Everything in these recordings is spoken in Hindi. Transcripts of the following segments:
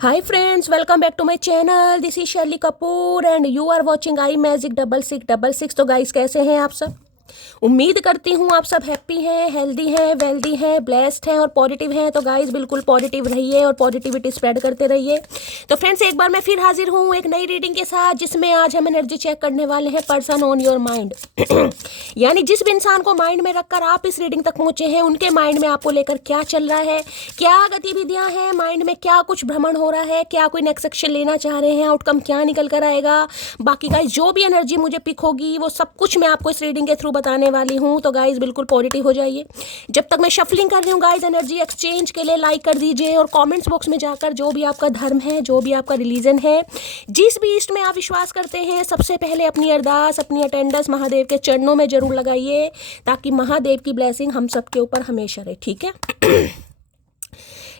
Hi friends, welcome back to my channel. This is Shirley Kapoor and you are watching I Magic 6666। तो गाइस कैसे हैं आप सब? उम्मीद करती हूँ आप सब हैप्पी हैं, हेल्दी हैं, वेल्दी हैं, ब्लेस्ड हैं और पॉजिटिव हैं। तो गाइस बिल्कुल पॉजिटिव रहिए और पॉजिटिविटी स्प्रेड करते रहिए। तो फ्रेंड्स एक बार मैं फिर हाजिर हूँ एक नई रीडिंग के साथ, जिसमें आज हम एनर्जी चेक करने वाले हैं पर्सन ऑन योर माइंड। यानी जिस भी इंसान को माइंड में रखकर आप इस रीडिंग तक पहुंचे हैं, उनके माइंड में आपको लेकर क्या चल रहा है, क्या गतिविधियां हैं, माइंड में क्या कुछ भ्रमण हो रहा है, क्या कोई नेक्स्ट एक्शन लेना चाह रहे हैं, आउटकम क्या निकल कर आएगा। बाकी गाइस जो भी एनर्जी मुझे पिक होगी वो सब कुछ मैं आपको इस रीडिंग के थ्रू बताने वाली हूँ। तो गाइस बिल्कुल पॉजिटिव हो जाइए। जब तक मैं शफलिंग कर रही हूँ गाइस, एनर्जी एक्सचेंज के लिए लाइक कर दीजिए और कमेंट्स बॉक्स में जाकर जो भी आपका धर्म है, जो भी आपका रिलीजन है, जिस भी ईस्ट में आप विश्वास करते हैं, सबसे पहले अपनी अरदास, अपनी अटेंडेंस महादेव के चरणों में जरूर लगाइए, ताकि महादेव की ब्लेसिंग हम सबके ऊपर हमेशा रहे। ठीक है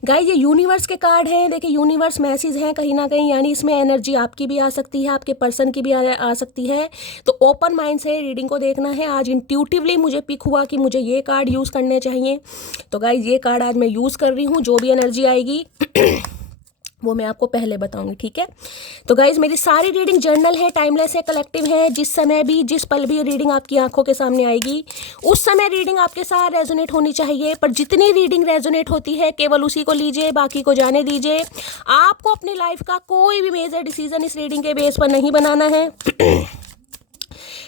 गाइस, ये यूनिवर्स के कार्ड हैं। देखिए यूनिवर्स मैसेज हैं कहीं ना कहीं, यानी इसमें एनर्जी आपकी भी आ सकती है, आपके पर्सन की भी आ सकती है। तो ओपन माइंड से रीडिंग को देखना है। आज इंट्यूटिवली मुझे पिक हुआ कि मुझे ये कार्ड यूज़ करने चाहिए, तो गाइस ये कार्ड आज मैं यूज़ कर रही हूँ। जो भी एनर्जी आएगी वो मैं आपको पहले बताऊंगी। ठीक है, तो गाइज मेरी सारी रीडिंग जर्नल है, टाइमलेस है, कलेक्टिव है। जिस समय भी, जिस पल भी रीडिंग आपकी आंखों के सामने आएगी, उस समय रीडिंग आपके साथ रेजोनेट होनी चाहिए। पर जितनी रीडिंग रेजोनेट होती है केवल उसी को लीजिए, बाकी को जाने दीजिए। आपको अपनी लाइफ का कोई भी मेजर डिसीजन इस रीडिंग के बेस पर नहीं बनाना है।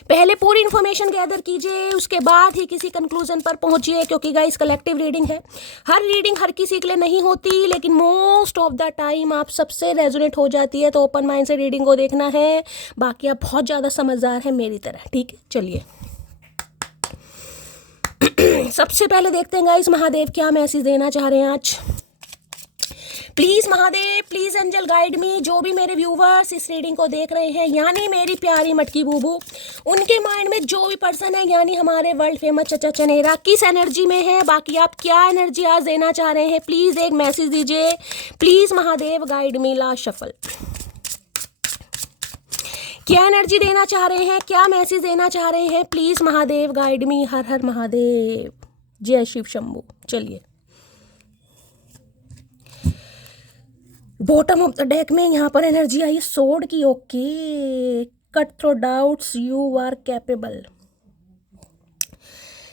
पहले पूरी इन्फॉर्मेशन गैदर कीजिए, उसके बाद ही किसी कंक्लूजन पर पहुंचिए, क्योंकि गाइस कलेक्टिव रीडिंग है। हर रीडिंग हर किसी के लिए नहीं होती, लेकिन मोस्ट ऑफ द टाइम आप सबसे रेजोनेट हो जाती है। तो ओपन माइंड से रीडिंग को देखना है। बाकी आप बहुत ज़्यादा समझदार हैं मेरी तरह। ठीक है, चलिए सबसे पहले देखते हैं गाइस महादेव क्या मैसेज देना चाह रहे हैं आज। Please Mahadev, please angel guide me. जो भी मेरे व्यूवर्स इस रीडिंग को देख रहे हैं, यानी मेरी प्यारी मटकी बूबू, उनके माइंड में जो भी पर्सन है, यानी हमारे वर्ल्ड फेमस चचा चनेरा, किस एनर्जी में है, बाकी आप क्या एनर्जी आज देना चाह रहे हैं, प्लीज़ एक मैसेज दीजिए। Please Mahadev guide me. Last shuffle, क्या एनर्जी देना चाह रहे हैं, क्या मैसेज देना चाह रहे हैं, प्लीज़ महादेव गाइड मी। हर हर महादेव, जय शिव शंभू। चलिए बॉटम ऑफ द डेक में यहाँ पर एनर्जी आई सोर्ड की। Okay, cut through doubts, you are capable.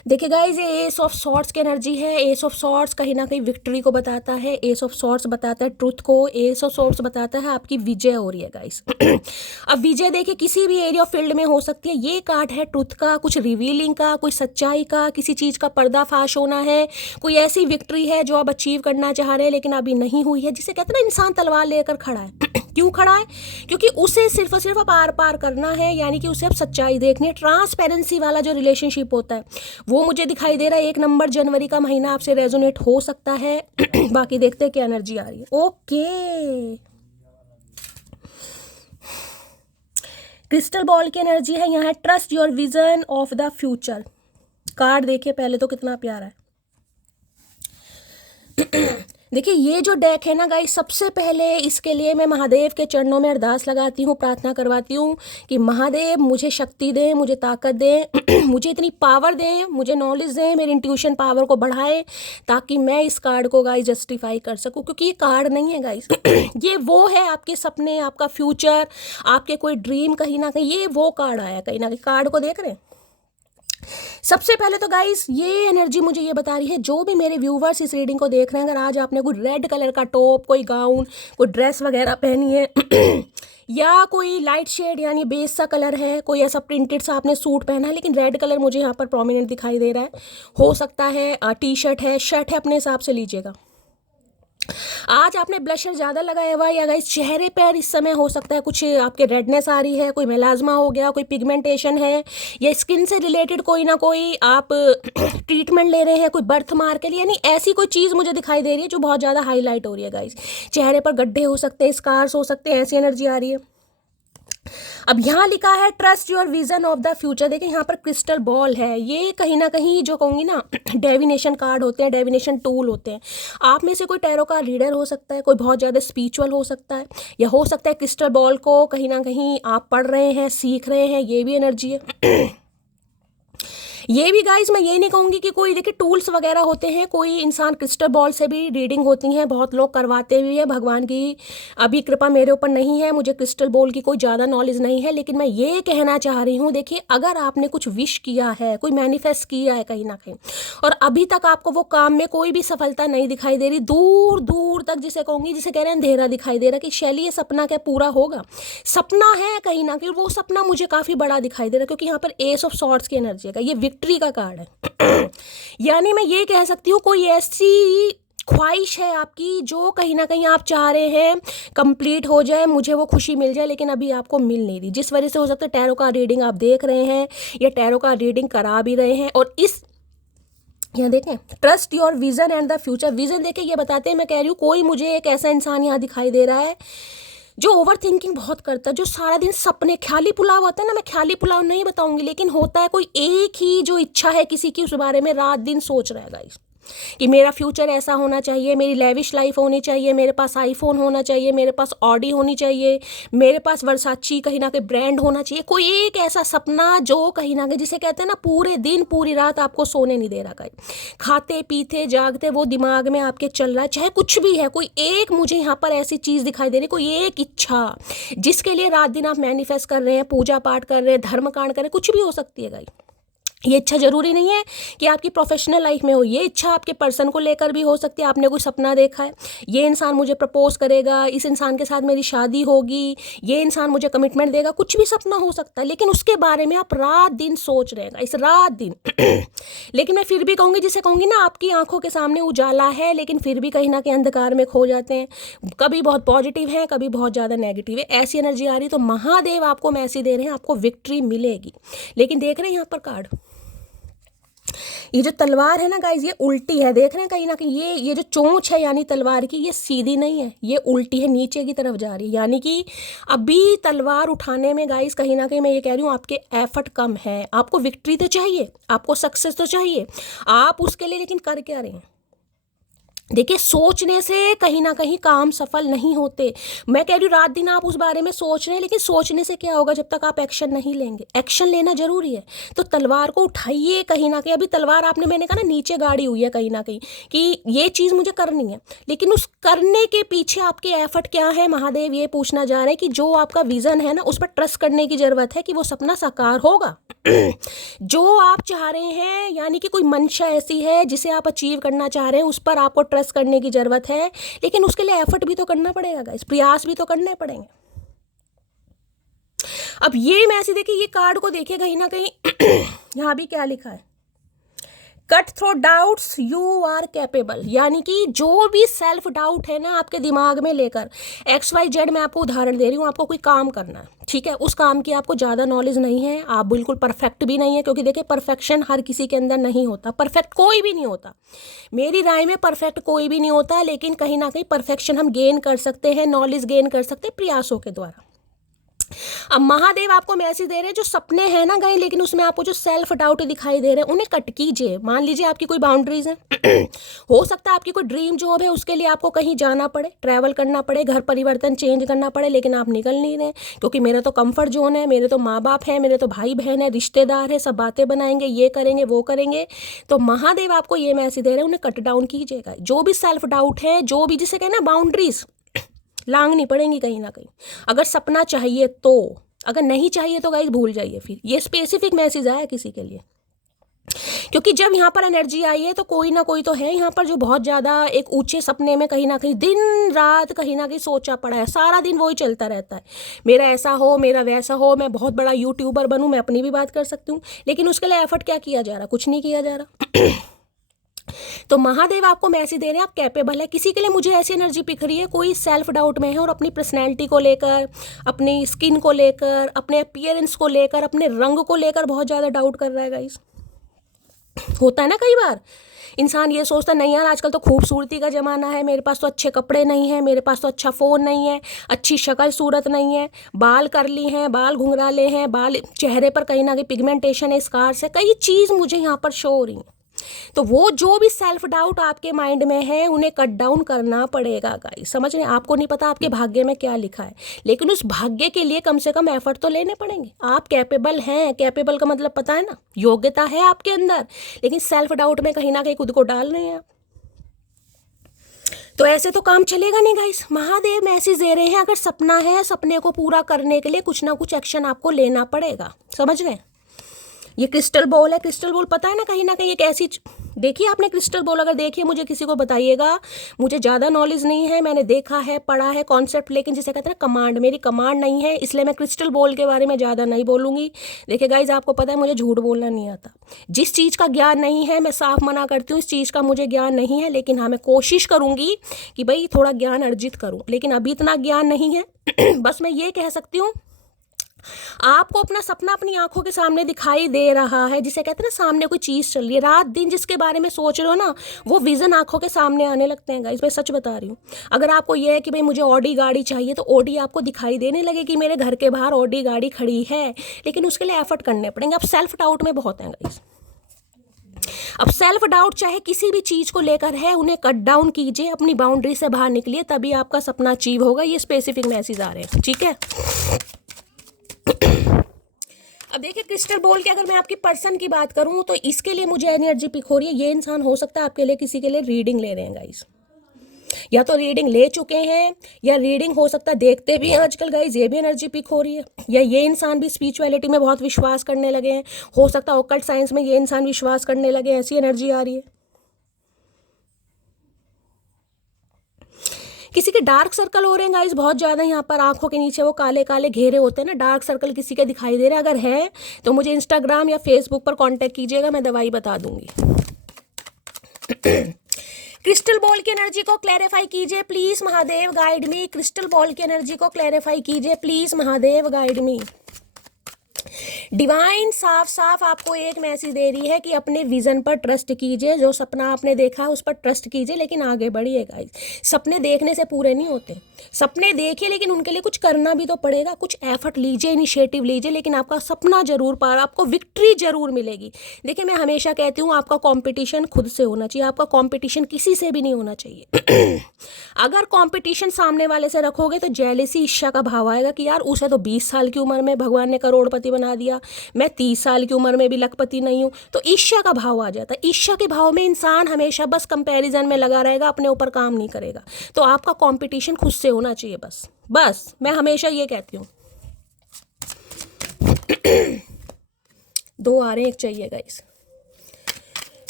देखिए गाइज, ये एस ऑफ सॉर्ट्स की एनर्जी है। एस ऑफ सॉर्ट्स कहीं ना कहीं विक्ट्री को बताता है। एस ऑफ सॉर्ट्स बताता है ट्रुथ को। एस ऑफ सॉर्ट्स बताता है आपकी विजय हो रही है गाइज। अब विजय देखिए किसी भी एरिया ऑफ फील्ड में हो सकती है। ये कार्ड है ट्रुथ का, कुछ रिवीलिंग का, कुछ सच्चाई का, किसी चीज़ का पर्दाफाश होना है। कोई ऐसी विक्ट्री है जो आप अचीव करना चाह रहे हैं लेकिन अभी नहीं हुई है, जिसे कहते हैं ना इंसान तलवार लेकर खड़ा है। क्यों खड़ा है? क्योंकि उसे सिर्फ और सिर्फ अब आर पार करना है, यानी कि उसे अब सच्चाई देखनी है। ट्रांसपेरेंसी वाला जो रिलेशनशिप होता है वो मुझे दिखाई दे रहा है। 1 नंबर जनवरी का महीना आपसे रेजोनेट हो सकता है। बाकी देखते हैं क्या एनर्जी आ रही है। ओके, क्रिस्टल बॉल की एनर्जी है यहाँ। Trust your vision of the future. Card देखिए पहले तो कितना प्यारा है। देखिए ये जो डेक है ना गाइस, सबसे पहले इसके लिए मैं महादेव के चरणों में अरदास लगाती हूँ, प्रार्थना करवाती हूँ कि महादेव मुझे शक्ति दें, मुझे ताकत दें, मुझे इतनी पावर दें, मुझे नॉलेज दें, मेरी इंट्यूशन पावर को बढ़ाएं, ताकि मैं इस कार्ड को गाइस जस्टिफाई कर सकूँ। क्योंकि ये कार्ड नहीं है गाइस, ये वो है आपके सपने, आपका फ्यूचर, आपके कोई ड्रीम। कहीं ना कहीं ये वो कार्ड आया, कहीं ना कहीं कार्ड को देख रहे हैं। सबसे पहले तो गाइस ये एनर्जी मुझे ये बता रही है, जो भी मेरे व्यूवर्स इस रीडिंग को देख रहे हैं, अगर आज आपने कोई रेड कलर का टॉप, कोई गाउन, कोई ड्रेस वगैरह पहनी है या कोई लाइट शेड यानी बेस सा कलर है, कोई ऐसा प्रिंटेड सा आपने सूट पहना है, लेकिन रेड कलर मुझे यहाँ पर प्रोमिनेंट दिखाई दे रहा है। हो सकता है टी शर्ट है, शर्ट है, अपने हिसाब से लीजिएगा। आज आपने ब्लशर ज़्यादा लगाया हुआ है, या गाइस चेहरे पर इस समय हो सकता है कुछ आपके रेडनेस आ रही है, कोई मेलाज्मा हो गया, कोई पिगमेंटेशन है, या स्किन से रिलेटेड कोई ना कोई आप ट्रीटमेंट ले रहे हैं, कोई बर्थ मार्क के लिए, यानी ऐसी कोई चीज़ मुझे दिखाई दे रही है जो बहुत ज़्यादा हाईलाइट हो रही है गाइस। चेहरे पर गड्ढे हो सकते हैं, स्कार्स हो सकते हैं, ऐसी एनर्जी आ रही है। अब यहाँ लिखा है trust your vision of the future. देखिए यहाँ पर क्रिस्टल बॉल है। ये कहीं ना कहीं जो कहूँगी ना, डेविनेशन कार्ड होते हैं, डेविनेशन टूल होते हैं। आप में से कोई टैरो का रीडर हो सकता है, कोई बहुत ज़्यादा स्पिरिचुअल हो सकता है, या हो सकता है क्रिस्टल बॉल को कहीं ना कहीं आप पढ़ रहे हैं, सीख रहे हैं, ये भी एनर्जी है। ये भी गाइज मैं ये नहीं कहूँगी कि कोई देखिए टूल्स वगैरह होते हैं, कोई इंसान क्रिस्टल बॉल से भी रीडिंग होती हैं, बहुत लोग करवाते भी हैं। भगवान की अभी कृपा मेरे ऊपर नहीं है, मुझे क्रिस्टल बॉल की कोई ज़्यादा नॉलेज नहीं है, लेकिन मैं ये कहना चाह रही हूँ, देखिए अगर आपने कुछ विश किया है, कोई मैनिफेस्ट किया है कहीं ना कहीं, और अभी तक आपको वो काम में कोई भी सफलता नहीं दिखाई दे रही, दूर दूर तक जिसे कहूँगी, जिसे कह रहे हैं अंधेरा दिखाई दे रहा कि शैली ये सपना क्या पूरा होगा, सपना है कहीं ना कहीं, वो सपना मुझे काफ़ी बड़ा दिखाई दे रहा है, क्योंकि यहाँ पर एस ऑफ सॉर्ड्स की एनर्जी का, ये विक्ट्री का कार्ड है। यानी मैं ये कह सकती हूँ कोई ऐसी ख्वाहिश है आपकी जो कहीं ना कहीं आप चाह रहे हैं कंप्लीट हो जाए, मुझे वो खुशी मिल जाए, लेकिन अभी आपको मिल नहीं रही, जिस वजह से हो सकता है टैरो का रीडिंग आप देख रहे हैं या टैरो का रीडिंग करा भी रहे हैं। और इस यहाँ देखें, trust your vision and the future, vision देखें ये बताते हैं, मैं कह रही हूँ कोई मुझे एक ऐसा इंसान यहाँ दिखाई दे रहा है जो ओवर थिंकिंग बहुत करता है, जो सारा दिन सपने, ख्याली पुलाव होता है ना, मैं ख्याली पुलाव नहीं बताऊंगी, लेकिन होता है कोई एक ही जो इच्छा है किसी की, उस बारे में रात दिन सोच रहा है गाइस कि मेरा फ्यूचर ऐसा होना चाहिए, मेरी लेविश लाइफ होनी चाहिए, मेरे पास आईफोन होना चाहिए, मेरे पास ऑडी होनी चाहिए, मेरे पास वर्साची कहीं ना कहीं ब्रांड होना चाहिए, कोई एक ऐसा सपना जो कहीं ना कहीं, जिसे कहते हैं ना पूरे दिन पूरी रात आपको सोने नहीं दे रहा, कहीं खाते पीते जागते वो दिमाग में आपके चल रहा है, चाहे कुछ भी है, कोई एक मुझे यहाँ पर ऐसी चीज़ दिखाई दे रही, कोई एक इच्छा जिसके लिए रात दिन आप मैनिफेस्ट कर रहे हैं, पूजा पाठ कर रहे हैं, धर्म कांड कर रहे हैं, कुछ भी हो सकती है गाइस। ये इच्छा जरूरी नहीं है कि आपकी प्रोफेशनल लाइफ में हो, ये इच्छा आपके पर्सन को लेकर भी हो सकती है। आपने कोई सपना देखा है, ये इंसान मुझे प्रपोज करेगा, इस इंसान के साथ मेरी शादी होगी, ये इंसान मुझे कमिटमेंट देगा, कुछ भी सपना हो सकता है, लेकिन उसके बारे में आप रात दिन सोच रहे हैं इस रात दिन। लेकिन मैं फिर भी कहूँगी, जिसे कहूँगी ना आपकी आंखों के सामने उजाला है, लेकिन फिर भी कहीं ना कहीं अंधकार में खो जाते हैं, कभी बहुत पॉजिटिव है, कभी बहुत ज़्यादा नेगेटिव है, ऐसी एनर्जी आ रही है। तो महादेव आपको मैसेज दे रहे हैं, आपको विक्ट्री मिलेगी। लेकिन देख रहे हैं यहाँ पर कार्ड, ये जो तलवार है ना गाइज, ये उल्टी है, देख रहे हैं कहीं ना कहीं, ये जो चोंच है यानी तलवार की, ये सीधी नहीं है, ये उल्टी है, नीचे की तरफ जा रही है। यानी कि अभी तलवार उठाने में गाइज कहीं ना कहीं मैं ये कह रही हूँ आपके एफर्ट कम है। आपको विक्ट्री तो चाहिए, आपको सक्सेस तो चाहिए, आप उसके लिए लेकिन कर क्या रहे हैं? देखिए सोचने से कहीं ना कहीं काम सफल नहीं होते। मैं कह रही हूँ रात दिन आप उस बारे में सोच रहे हैं, लेकिन सोचने से क्या होगा जब तक आप एक्शन नहीं लेंगे। एक्शन लेना जरूरी है, तो तलवार को उठाइए कहीं ना कहीं। अभी तलवार आपने, मैंने कहा ना नीचे गाड़ी हुई है कहीं ना कहीं कि ये चीज़ मुझे करनी है, लेकिन उस करने के पीछे आपके एफर्ट क्या है, महादेव ये पूछना जा रहे हैं कि जो आपका विजन है ना उस पर ट्रस्ट करने की ज़रूरत है कि वो सपना साकार होगा। जो आप चाह रहे हैं, यानी कि कोई मंशा ऐसी है जिसे आप अचीव करना चाह रहे हैं, उस पर आपको ट्रस्ट करने की जरूरत है, लेकिन उसके लिए एफर्ट भी तो करना पड़ेगा गाइस, प्रयास भी तो करने पड़ेंगे। अब ये मैसेज देखिए, ये कार्ड को देखिए कहीं ना कहीं यहाँ भी क्या लिखा है, cut through doubts you are capable. यानी कि जो भी सेल्फ डाउट है ना आपके दिमाग में लेकर, XYZ मैं आपको उदाहरण दे रही हूँ, आपको कोई काम करना है, ठीक है, उस काम की आपको ज़्यादा नॉलेज नहीं है, आप बिल्कुल परफेक्ट भी नहीं है, क्योंकि देखिए परफेक्शन हर किसी के अंदर नहीं होता, परफेक्ट कोई भी नहीं होता, मेरी राय में परफेक्ट कोई भी नहीं होता, लेकिन कहीं ना कहीं परफेक्शन हम गेन कर सकते हैं, नॉलेज गेन कर सकते हैं प्रयासों के द्वारा। अब महादेव आपको मैसेज दे रहे हैं, जो सपने हैं ना गए, लेकिन उसमें आपको जो सेल्फ डाउट दिखाई दे रहे हैं उन्हें कट कीजिए। मान लीजिए आपकी कोई बाउंड्रीज है हो सकता है आपकी कोई ड्रीम जॉब है, उसके लिए आपको कहीं जाना पड़े, ट्रैवल करना पड़े, घर परिवर्तन चेंज करना पड़े, लेकिन आप निकल नहीं रहे क्योंकि मेरा तो कंफर्ट जोन है, मेरे तो माँ बाप हैं, मेरे तो भाई बहन है, रिश्तेदार है, सब बातें बनाएंगे, ये करेंगे वो करेंगे। तो महादेव आपको ये मैसेज दे रहे हैं, उन्हें कट डाउन कीजिएगा। जो भी सेल्फ डाउट है, जो भी जिसे कहना बाउंड्रीज लांघनी पड़ेंगी कहीं ना कहीं। अगर सपना चाहिए तो, अगर नहीं चाहिए तो गाइस भूल जाइए। फिर ये स्पेसिफिक मैसेज आया किसी के लिए, क्योंकि जब यहाँ पर एनर्जी आई है तो कोई ना कोई तो है यहाँ पर जो बहुत ज़्यादा एक ऊंचे सपने में कहीं ना कहीं दिन रात कहीं ना कहीं सोचा पड़ा है, सारा दिन वही चलता रहता है, मेरा ऐसा हो, मेरा वैसा हो, मैं बहुत बड़ा यूट्यूबर बनूँ, मैं अपनी भी बात कर सकती हूँ, लेकिन उसके लिए एफर्ट क्या किया जा रहा, कुछ नहीं किया जा रहा। तो महादेव आपको मैसेज दे रहे हैं आप कैपेबल है। किसी के लिए मुझे ऐसी एनर्जी पिक रही है, कोई सेल्फ डाउट में है और अपनी पर्सनैलिटी को लेकर, अपनी स्किन को लेकर, अपने अपीयरेंस को लेकर, अपने रंग को लेकर बहुत ज़्यादा डाउट कर रहा है गाइस। होता है ना कई बार इंसान ये सोचता नहीं यार आजकल तो खूबसूरती का ज़माना है, मेरे पास तो अच्छे कपड़े नहीं है, मेरे पास तो अच्छा फ़ोन नहीं है, अच्छी शक्ल सूरत नहीं है, बाल करली हैं, बाल घुंघराले हैं, बाल चेहरे पर कहीं ना कहीं पिगमेंटेशन है, स्कार्स है, कई चीज़ मुझे यहाँ पर शो हो रही है। तो वो जो भी सेल्फ डाउट आपके माइंड में है उन्हें कट डाउन करना पड़ेगा गाइस। समझ रहे हैं? आपको नहीं पता आपके भाग्य में क्या लिखा है, लेकिन उस भाग्य के लिए कम से कम एफर्ट तो लेने पड़ेंगे। आप कैपेबल हैं, कैपेबल का मतलब पता है ना, योग्यता है आपके अंदर, लेकिन सेल्फ डाउट में कहीं ना कहीं खुद को डाल रहे हैं आप। तो ऐसे तो काम चलेगा नहीं गाइस। महादेव मैसेज दे रहे हैं, अगर सपना है, सपने को पूरा करने के लिए कुछ ना कुछ एक्शन आपको लेना पड़ेगा। समझ रहे हैं? ये क्रिस्टल बॉल है, क्रिस्टल बॉल पता है ना कहीं एक ऐसी, देखिए आपने क्रिस्टल बॉल, अगर देखिए मुझे किसी को बताइएगा, मुझे ज़्यादा नॉलेज नहीं है, मैंने देखा है, पढ़ा है कॉन्सेप्ट, लेकिन जिसे कहते हैं ना कमांड, मेरी कमांड नहीं है, इसलिए मैं क्रिस्टल बॉल के बारे में ज़्यादा नहीं बोलूँगी। देखिए गाइज, आपको पता है मुझे झूठ बोलना नहीं आता। जिस चीज़ का ज्ञान नहीं है मैं साफ मना करती हूँ, इस चीज़ का मुझे ज्ञान नहीं है, लेकिन हाँ मैं कोशिश करूँगी कि भाई थोड़ा ज्ञान अर्जित करूँ, लेकिन अभी इतना ज्ञान नहीं है। बस मैं ये कह सकती हूँ, आपको अपना सपना अपनी आंखों के सामने दिखाई दे रहा है, जिसे कहते हैं ना सामने कोई चीज़ चल रही है, रात दिन जिसके बारे में सोच रहे हो ना, वो विजन आंखों के सामने आने लगते हैं गाइस। मैं सच बता रही हूँ। अगर आपको ये है कि भाई मुझे ऑडी गाड़ी चाहिए, तो ऑडी आपको दिखाई देने लगे कि मेरे घर के बाहर ऑडी गाड़ी खड़ी है, लेकिन उसके लिए एफर्ट करने पड़ेंगे। अब सेल्फ डाउट में बहुत हैं गाइस। अब सेल्फ डाउट चाहे किसी भी चीज़ को लेकर है, उन्हें कट डाउन कीजिए, अपनी बाउंड्री से बाहर निकलिए, तभी आपका सपना अचीव होगा। ये स्पेसिफिक मैसेज आ रहे हैं, ठीक है? अब देखिए क्रिस्टल बॉल की अगर मैं आपकी पर्सन की बात करूं, तो इसके लिए मुझे एनर्जी पिक हो रही है। ये इंसान हो सकता है आपके लिए किसी के लिए रीडिंग ले रहे हैं गाइस, या तो रीडिंग ले चुके हैं, या रीडिंग हो सकता है देखते भी हैं आजकल गाइस, ये भी एनर्जी पिक हो रही है। या ये इंसान भी स्पिरिचुअलिटी में बहुत विश्वास करने लगे हैं, हो सकता है ऑकल्ट साइंस में ये इंसान विश्वास करने लगे, ऐसी एनर्जी आ रही है। किसी के डार्क सर्कल हो रहे हैं गाइस बहुत ज़्यादा, यहाँ पर आंखों के नीचे वो काले काले घेरे होते हैं ना, डार्क सर्कल किसी के दिखाई दे रहे हैं। अगर है तो मुझे इंस्टाग्राम या फेसबुक पर कांटेक्ट कीजिएगा, मैं दवाई बता दूंगी। क्रिस्टल बॉल की एनर्जी को क्लैरिफाई कीजिए please Mahadev, guide me. Crystal ball की एनर्जी को क्लैरिफाई कीजिए please Mahadev, guide me. Divine साफ साफ आपको एक मैसेज दे रही है कि अपने विजन पर ट्रस्ट कीजिए, जो सपना आपने देखा है उस पर ट्रस्ट कीजिए, लेकिन आगे बढ़िए गाइस। सपने देखने से पूरे नहीं होते, सपने देखिए लेकिन उनके लिए कुछ करना भी तो पड़ेगा, कुछ एफर्ट लीजिए, इनिशिएटिव लीजिए, लेकिन आपका सपना जरूर पार, आपको विक्ट्री जरूर मिलेगी। देखिए मैं हमेशा कहती हूँ, आपका कॉम्पिटिशन खुद से होना चाहिए, आपका कॉम्पिटिशन किसी से भी नहीं होना चाहिए। अगर कॉम्पिटिशन सामने वाले से रखोगे तो जेलेसी, ईर्ष्या का भाव आएगा कि यार उसे तो 20 साल की उम्र में भगवान ने करोड़पति बना दिया, मैं 30 साल की उम्र में भी लखपति नहीं हूँ, तो ईर्ष्या का भाव आ जाता है। ईर्ष्या के भाव में इंसान हमेशा बस कंपैरिजन में लगा रहेगा, अपने ऊपर काम नहीं करेगा। तो आपका कंपटीशन खुद से होना चाहिए, बस मैं हमेशा ये कहती हूँ। 2 आ रहे हैं, 1 चाहिए गाइस।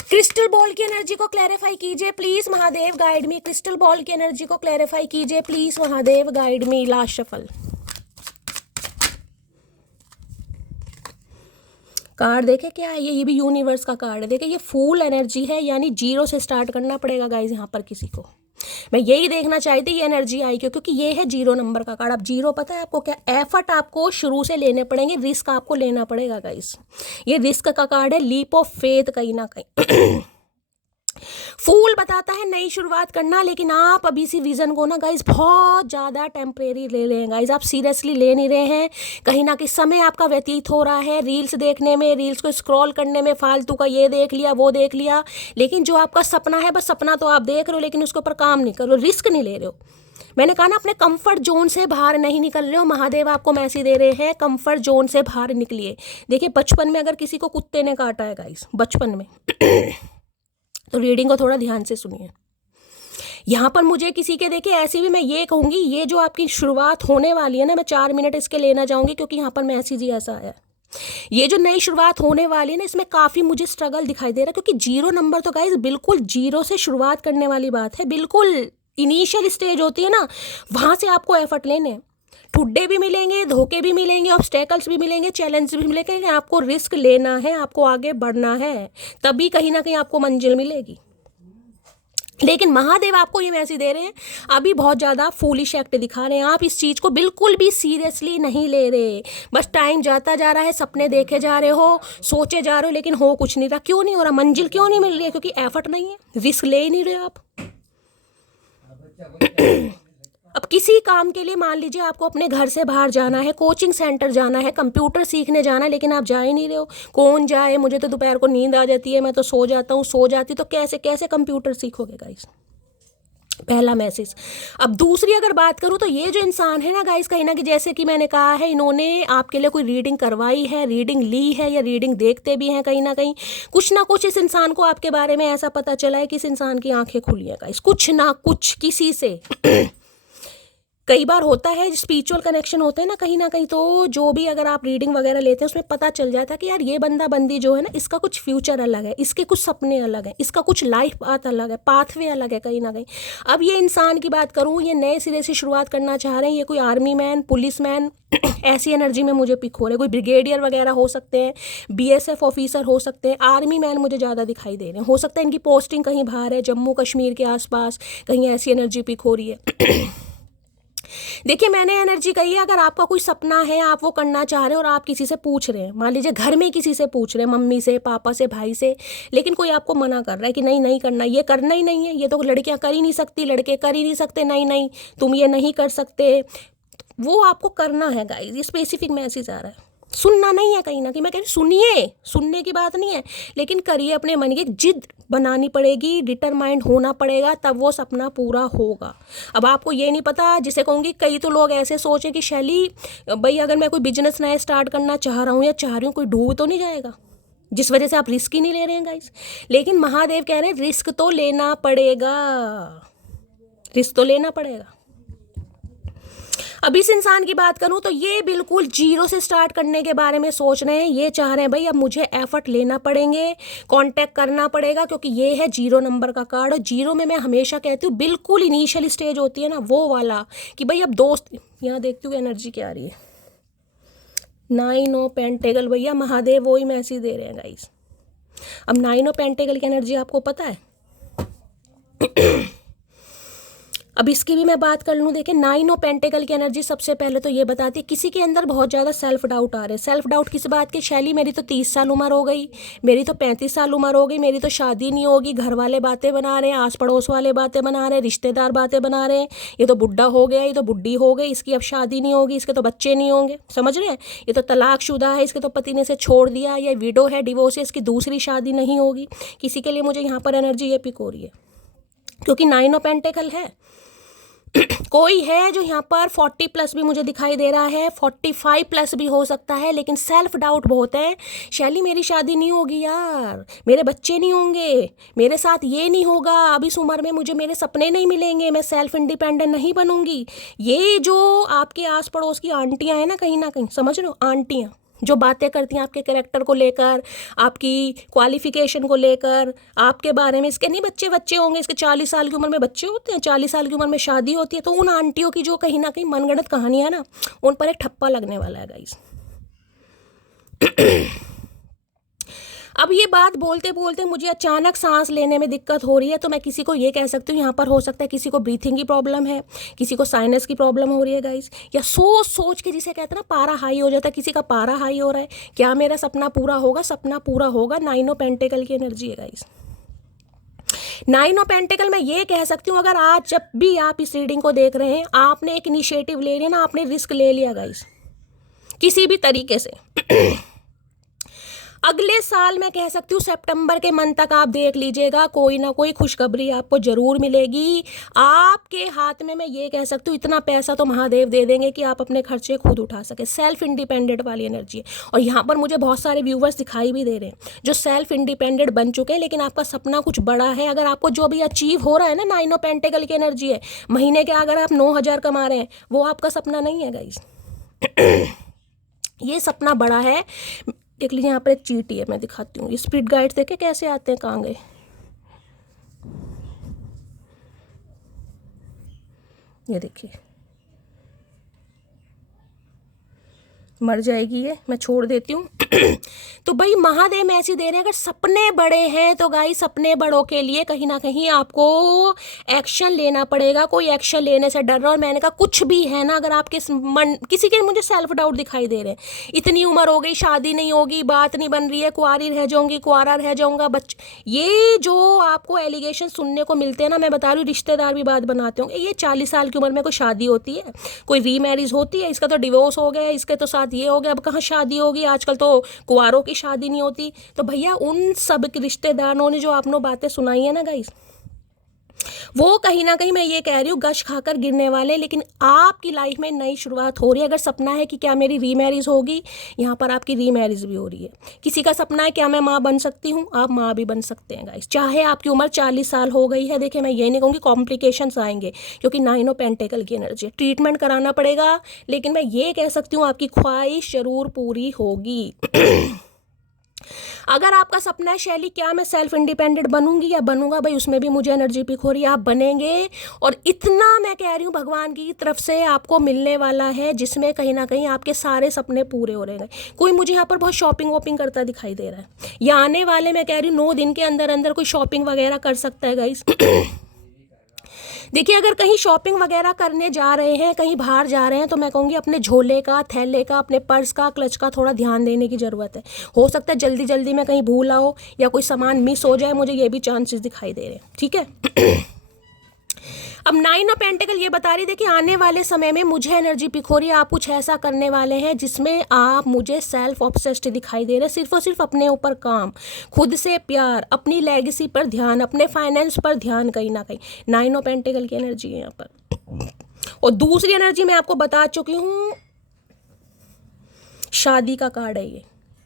क्रिस्टल बॉल की एनर्जी को क्लैरिफाई कीजिए please Mahadev, guide me. Crystal ball की एनर्जी को क्लैरिफाई कीजिए please Mahadev, guide me. Last shuffle card देखे क्या है, ये भी यूनिवर्स का कार्ड है। देखे ये फुल एनर्जी है, यानी 0 से स्टार्ट करना पड़ेगा गाइज यहाँ पर किसी को। मैं यही देखना चाहती ये एनर्जी आई क्यों, क्योंकि ये है 0 नंबर का कार्ड। अब 0 पता है आपको क्या, एफर्ट आपको शुरू से लेने पड़ेंगे, रिस्क आपको लेना पड़ेगा गाइज। ये रिस्क का कार्ड है, लीप ऑफ फेथ कहीं ना कहीं। फूल बताता है नई शुरुआत करना, लेकिन आप अभी सी विजन को ना गाइज बहुत ज़्यादा टेम्परेरी ले रहे हैं गाइज, आप सीरियसली ले नहीं रहे हैं। कहीं ना कहीं समय आपका व्यतीत हो रहा है रील्स देखने में, रील्स को स्क्रॉल करने में, फालतू का ये देख लिया वो देख लिया, लेकिन जो आपका सपना है बस सपना तो आप देख रहे हो, लेकिन उसके ऊपर काम नहीं कर रहे हो, रिस्क नहीं ले रहे हो। मैंने कहा ना अपने कंफर्ट जोन से बाहर नहीं निकल रहे हो। महादेव आपको मैसेज दे रहे हैं, कंफर्ट जोन से बाहर निकलिए। देखिए बचपन में अगर किसी को कुत्ते ने काटा है गाइस, बचपन में तो रीडिंग को थोड़ा ध्यान से सुनिए। यहाँ पर मुझे किसी के, देखिए ऐसे भी मैं ये कहूँगी, ये जो आपकी शुरुआत होने वाली है ना, मैं 4 मिनट इसके लेना चाहूँगी क्योंकि यहाँ पर मैसेज ही ऐसा आया। ये जो नई शुरुआत होने वाली है ना, इसमें काफ़ी मुझे स्ट्रगल दिखाई दे रहा है, क्योंकि 0 नंबर तो गाइस बिल्कुल 0 से शुरुआत करने वाली बात है, बिल्कुल इनिशियल स्टेज होती है ना, वहाँ से आपको एफर्ट लेने, ठुड्डे भी मिलेंगे, धोखे भी मिलेंगे, ऑब्स्टेकल्स भी मिलेंगे, चैलेंज भी मिलेंगे, आपको रिस्क लेना है, आपको आगे बढ़ना है, तभी कहीं ना कहीं आपको मंजिल मिलेगी। लेकिन महादेव आपको ये मैसेज दे रहे हैं, अभी बहुत ज़्यादा फूलिश एक्ट दिखा रहे हैं, आप इस चीज़ को बिल्कुल भी सीरियसली नहीं ले रहे। बस टाइम जाता जा रहा है, सपने देखे जा रहे हो, सोचे जा रहे हो, लेकिन हो कुछ नहीं रहा। क्यों नहीं हो रहा, मंजिल क्यों नहीं मिल रही है? क्योंकि एफर्ट नहीं है, रिस्क ले ही नहीं रहे आप। अब किसी काम के लिए मान लीजिए आपको अपने घर से बाहर जाना है, कोचिंग सेंटर जाना है, कंप्यूटर सीखने जाना है, लेकिन आप जा ही नहीं रहे हो। कौन जाए, मुझे तो दोपहर को नींद आ जाती है, मैं तो सो जाता हूँ, सो जाती, तो कैसे कैसे कंप्यूटर सीखोगे गाइस? पहला मैसेज। अब दूसरी अगर बात करूं तो ये जो इंसान है ना गाइस, कहीं ना कहीं जैसे कि मैंने कहा है, इन्होंने आपके लिए कोई रीडिंग करवाई है, रीडिंग ली है, या रीडिंग देखते भी हैं, कहीं ना कहीं कुछ ना कुछ इस इंसान को आपके बारे में ऐसा पता चला है कि इस इंसान की आंखें खुली हैं गाइस, कुछ ना कुछ किसी से। कई बार होता है स्पिरिचुअल कनेक्शन होते हैं ना कहीं, तो जो भी अगर आप रीडिंग वगैरह लेते हैं उसमें पता चल जाता है कि यार ये बंदा बंदी जो है ना, इसका कुछ फ्यूचर अलग है, इसके कुछ सपने अलग हैं, इसका कुछ लाइफ पाथ अलग है, पाथवे अलग है कहीं ना कहीं। अब ये इंसान की बात करूँ, ये नए सिरे से शुरुआत करना चाह रहे हैं, ये कोई आर्मी मैन, पुलिस मैन ऐसी एनर्जी में मुझे पिक हो रहे हैं, कोई ब्रिगेडियर वगैरह हो सकते हैं, बीएसएफ ऑफिसर हो सकते हैं, आर्मी मैन मुझे ज़्यादा दिखाई दे रहे हैं। हो सकता है इनकी पोस्टिंग कहीं बाहर है, जम्मू कश्मीर के आसपास कहीं ऐसी एनर्जी पिक हो रही है। देखिए मैंने एनर्जी कही है, अगर आपका कोई सपना है, आप वो करना चाह रहे हैं और आप किसी से पूछ रहे हैं, मान लीजिए घर में किसी से पूछ रहे हैं, मम्मी से, पापा से, भाई से, लेकिन कोई आपको मना कर रहा है कि नहीं नहीं करना, ये करना ही नहीं है, ये तो लड़कियां कर ही नहीं सकती, लड़के कर ही नहीं सकते, नहीं नहीं तुम ये नहीं कर सकते, वो आपको करना है गाइस। ये स्पेसिफिक मैसेज आ रहा है, सुनना नहीं है कहीं ना कहीं। मैं कह रही सुनिए, सुनने की बात नहीं है, लेकिन करिए अपने मन की, जिद बनानी पड़ेगी, डिटरमाइंड होना पड़ेगा, तब वो सपना पूरा होगा। अब आपको ये नहीं पता, जिसे कहूँगी कई तो लोग ऐसे सोचे कि शैली भाई अगर मैं कोई बिजनेस नया स्टार्ट करना चाह रहा हूँ या चाह रही हूँ, कोई डूब तो नहीं जाएगा, जिस वजह से आप रिस्क ही नहीं ले रहे हैं गाइस। लेकिन महादेव कह रहे हैं रिस्क तो लेना पड़ेगा, रिस्क तो लेना पड़ेगा। अब इस इंसान की बात करूं तो ये बिल्कुल जीरो से स्टार्ट करने के बारे में सोच रहे हैं। ये चाह रहे हैं भाई अब मुझे एफर्ट लेना पड़ेंगे, कांटेक्ट करना पड़ेगा, क्योंकि ये है जीरो नंबर का कार्ड। और जीरो में मैं हमेशा कहती हूँ बिल्कुल इनिशियल स्टेज होती है ना, वो वाला कि भाई अब दोस्त, यहाँ देखती हूँ एनर्जी क्या आ रही है, 9 ऑफ पेंटेकल, भैया महादेव वही मैसेज दे रहे हैं गाइस। अब 9 ऑफ पेंटेकल की एनर्जी आपको पता है, अब इसकी भी मैं बात कर लूँ। देखिए 9 ऑफ पेंटेकल की एनर्जी सबसे पहले तो ये बताती है किसी के अंदर बहुत ज़्यादा सेल्फ डाउट आ रहे हैं। सेल्फ डाउट किस बात की? शैली मेरी तो 30 साल उम्र हो गई, मेरी तो 35 साल उम्र हो गई, मेरी तो शादी नहीं होगी, घर वाले बातें बना रहे हैं, आस पड़ोस वाले बातें बना रहे हैं, रिश्तेदार बातें बना रहे हैं, ये तो बुढ़ा हो गया, ये तो बुढ़ी हो गई, इसकी अब शादी नहीं होगी, इसके तो बच्चे नहीं होंगे, समझ रहे हैं, ये तो तलाकशुदा है, इसके तो पति ने इसे छोड़ दिया, या विडो है, डिवोर्स है, इसकी दूसरी शादी नहीं होगी। किसी के लिए मुझे यहाँ पर एनर्जी ये पिक हो रही है, क्योंकि 9 ऑफ पेंटेकल है। कोई है जो यहाँ पर 40 प्लस भी मुझे दिखाई दे रहा है, 45 प्लस भी हो सकता है, लेकिन सेल्फ डाउट बहुत है। शैली मेरी शादी नहीं होगी यार, मेरे बच्चे नहीं होंगे, मेरे साथ ये नहीं होगा, अब इस उम्र में मुझे मेरे सपने नहीं मिलेंगे, मैं सेल्फ इंडिपेंडेंट नहीं बनूंगी। ये जो आपके आस पड़ोस की आंटियां हैं ना कहीं समझ रहे हो, आंटियां जो बातें करती हैं आपके कैरेक्टर को लेकर, आपकी क्वालिफिकेशन को लेकर, आपके बारे में, इसके नहीं बच्चे होंगे, इसके 40 साल की उम्र में बच्चे होते हैं, 40 साल की उम्र में शादी होती है, तो उन आंटियों की जो कहीं ना कहीं मनगढ़ंत कहानियां है ना, उन पर एक ठप्पा लगने वाला है गाइस। अब ये बात बोलते बोलते मुझे अचानक सांस लेने में दिक्कत हो रही है, तो मैं किसी को ये कह सकती हूँ यहाँ पर हो सकता है किसी को ब्रीथिंग की प्रॉब्लम है, किसी को साइनस की प्रॉब्लम हो रही है गाइस, या सोच सोच के जिसे कहते हैं ना पारा हाई हो जाता है, किसी का पारा हाई हो रहा है, क्या मेरा सपना पूरा होगा, सपना पूरा होगा। 9 ऑफ पेंटेकल की एनर्जी है गाइस। 9 ऑफ पेंटेकल मैं ये कह सकती हूँ, अगर आज जब भी आप इस रीडिंग को देख रहे हैं, आपने एक इनिशिएटिव ले लिया ना, आपने रिस्क ले लिया गाइस किसी भी तरीके से। अगले साल मैं कह सकती हूँ सितंबर के मंथ तक आप देख लीजिएगा, कोई ना कोई खुशखबरी आपको जरूर मिलेगी आपके हाथ में। मैं ये कह सकती हूँ इतना पैसा तो महादेव दे देंगे कि आप अपने खर्चे खुद उठा सके। सेल्फ इंडिपेंडेंट वाली एनर्जी है, और यहाँ पर मुझे बहुत सारे व्यूवर्स दिखाई भी दे रहे हैं जो सेल्फ इंडिपेंडेंट बन चुके हैं, लेकिन आपका सपना कुछ बड़ा है। अगर आपको जो भी अचीव हो रहा है ना, 9 ऑफ पेंटेकल की एनर्जी है, महीने के अगर आप 9,000 कमा रहे हैं, वो आपका सपना नहीं है गाइस। ये सपना बड़ा है। देख लीजिए यहाँ पर एक चीटी है, मैं दिखाती हूँ। ये स्पिरिट गाइड देखे कैसे आते हैं, कहाँ गए, ये देखिए, मर जाएगी ये, मैं छोड़ देती हूँ। तो भाई महादेव मैसेज दे रहे हैं, अगर सपने बड़े हैं तो गाइस सपने बड़ों के लिए कहीं ना कहीं आपको एक्शन लेना पड़ेगा। कोई एक्शन लेने से डर रहा, और मैंने कहा कुछ भी है ना, अगर आपके मन किसी के, मुझे सेल्फ डाउट दिखाई दे रहे हैं, इतनी उम्र हो गई, शादी नहीं होगी, बात नहीं बन रही है, कुंवारी रह जाऊंगी, कुंवारा रह जाऊंगा, ये जो आपको एलिगेशन सुनने को मिलते हैं ना, मैं बता रही हूँ, रिश्तेदार भी बात बनाते होंगे, ये 40 साल की उम्र में कोई शादी होती है, कोई रीमैरिज होती है, इसका तो डिवोर्स हो गया, इसके तो साथ ये हो गया, अब कहाँ शादी होगी, आजकल तो कुंवारों की शादी नहीं होती। तो भैया उन सब के रिश्तेदारों ने जो आपने बातें सुनाई है ना गाइस, वो कहीं ना कहीं मैं ये कह रही हूँ गश खाकर गिरने वाले। लेकिन आपकी लाइफ में नई शुरुआत हो रही है। अगर सपना है कि क्या मेरी रीमैरिज होगी, यहाँ पर आपकी रीमैरिज भी हो रही है। किसी का सपना है क्या मैं माँ बन सकती हूँ, आप माँ भी बन सकते हैं गाइस, चाहे आपकी उम्र 40 साल हो गई है। देखिए मैं ये नहीं कहूँगी कॉम्प्लिकेशंस आएंगे, क्योंकि 9 ऑफ पेंटेकल की एनर्जी है, ट्रीटमेंट कराना पड़ेगा, लेकिन मैं ये कह सकती हूँ आपकी ख्वाहिश जरूर पूरी होगी। अगर आपका सपना है शैली क्या मैं सेल्फ इंडिपेंडेंट बनूंगी या बनूंगा, भाई उसमें भी मुझे एनर्जी पिक हो रही है, आप बनेंगे। और इतना मैं कह रही हूँ भगवान की तरफ से आपको मिलने वाला है, जिसमें कहीं ना कहीं आपके सारे सपने पूरे हो रहे हैं। कोई मुझे यहाँ पर बहुत शॉपिंग वॉपिंग करता दिखाई दे रहा है, या आने वाले मैं कह रही हूँ 9 दिन के अंदर अंदर कोई शॉपिंग वगैरह कर सकता है गाइस। देखिए अगर कहीं शॉपिंग वगैरह करने जा रहे हैं, कहीं बाहर जा रहे हैं, तो मैं कहूँगी अपने झोले का, थैले का, अपने पर्स का, क्लच का थोड़ा ध्यान देने की ज़रूरत है। हो सकता है जल्दी जल्दी में कहीं भूल आओ या कोई सामान मिस हो जाए, मुझे ये भी चांसेस दिखाई दे रहे हैं, ठीक है। अब 9 ऑफ पेंटिकल ये बता रही, देखिए आने वाले समय में मुझे एनर्जी पिक हो रही है, आप कुछ ऐसा करने वाले हैं जिसमें आप मुझे सेल्फ ऑब्सेस्ड दिखाई दे रहे हैं। सिर्फ और सिर्फ अपने ऊपर काम, खुद से प्यार, अपनी लेगेसी पर ध्यान, अपने फाइनेंस पर ध्यान, कहीं ना कहीं 9 ऑफ पेंटिकल की एनर्जी है यहाँ पर। और दूसरी एनर्जी मैं आपको बता चुकी हूँ, शादी का कार्ड है ये।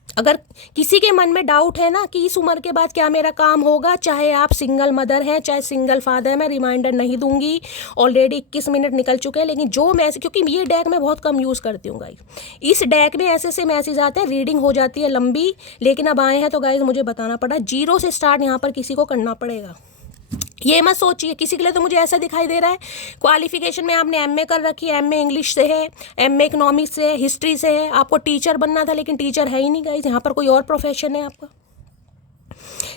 अगर किसी के मन में डाउट है ना कि इस उम्र के बाद क्या मेरा काम होगा, चाहे आप सिंगल मदर हैं, चाहे सिंगल फादर है, मैं रिमाइंडर नहीं दूंगी, ऑलरेडी 21 मिनट निकल चुके हैं। लेकिन जो मैसेज, क्योंकि ये डेक मैं बहुत कम यूज़ करती हूँ गाइस, इस डेक में ऐसे ऐसे मैसेज आते हैं, रीडिंग हो जाती है लंबी, लेकिन अब आए हैं तो गाइस मुझे बताना पड़ा, 0 से स्टार्ट यहाँ पर किसी को करना पड़ेगा। ये मत सोचिए किसी के लिए तो मुझे ऐसा दिखाई दे रहा है क्वालिफिकेशन में आपने एमए कर रखी है, एमए इंग्लिश से है, एमए इकोनॉमिक्स से है, हिस्ट्री से है, आपको टीचर बनना था लेकिन टीचर है ही नहीं गाइस, यहाँ पर कोई और प्रोफेशन है आपका।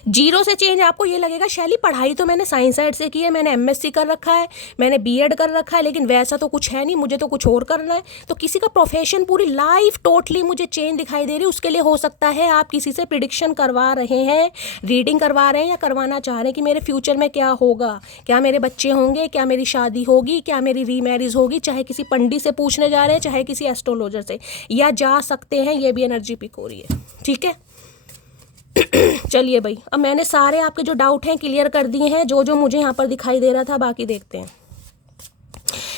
0 से चेंज आपको ये लगेगा शैली पढ़ाई तो मैंने साइंस साइड से की है, मैंने एमएससी कर रखा है, मैंने बीएड कर रखा है, लेकिन वैसा तो कुछ है नहीं, मुझे तो कुछ और करना है। तो किसी का प्रोफेशन पूरी लाइफ टोटली मुझे चेंज दिखाई दे रही है। उसके लिए हो सकता है आप किसी से प्रिडिक्शन करवा रहे हैं, रीडिंग करवा रहे हैं, या करवाना चाह रहे हैं कि मेरे फ्यूचर में क्या होगा, क्या मेरे बच्चे होंगे, क्या मेरी शादी होगी, क्या मेरी रीमैरिज होगी। चाहे किसी पंडित से पूछने जा रहे हैं, चाहे किसी एस्ट्रोलॉजर से, या जा सकते हैं, ये भी एनर्जी पिक हो रही है, ठीक है। चलिए भाई, अब मैंने सारे आपके जो डाउट हैं क्लियर कर दिए हैं, जो जो मुझे यहाँ पर दिखाई दे रहा था, बाकी देखते हैं।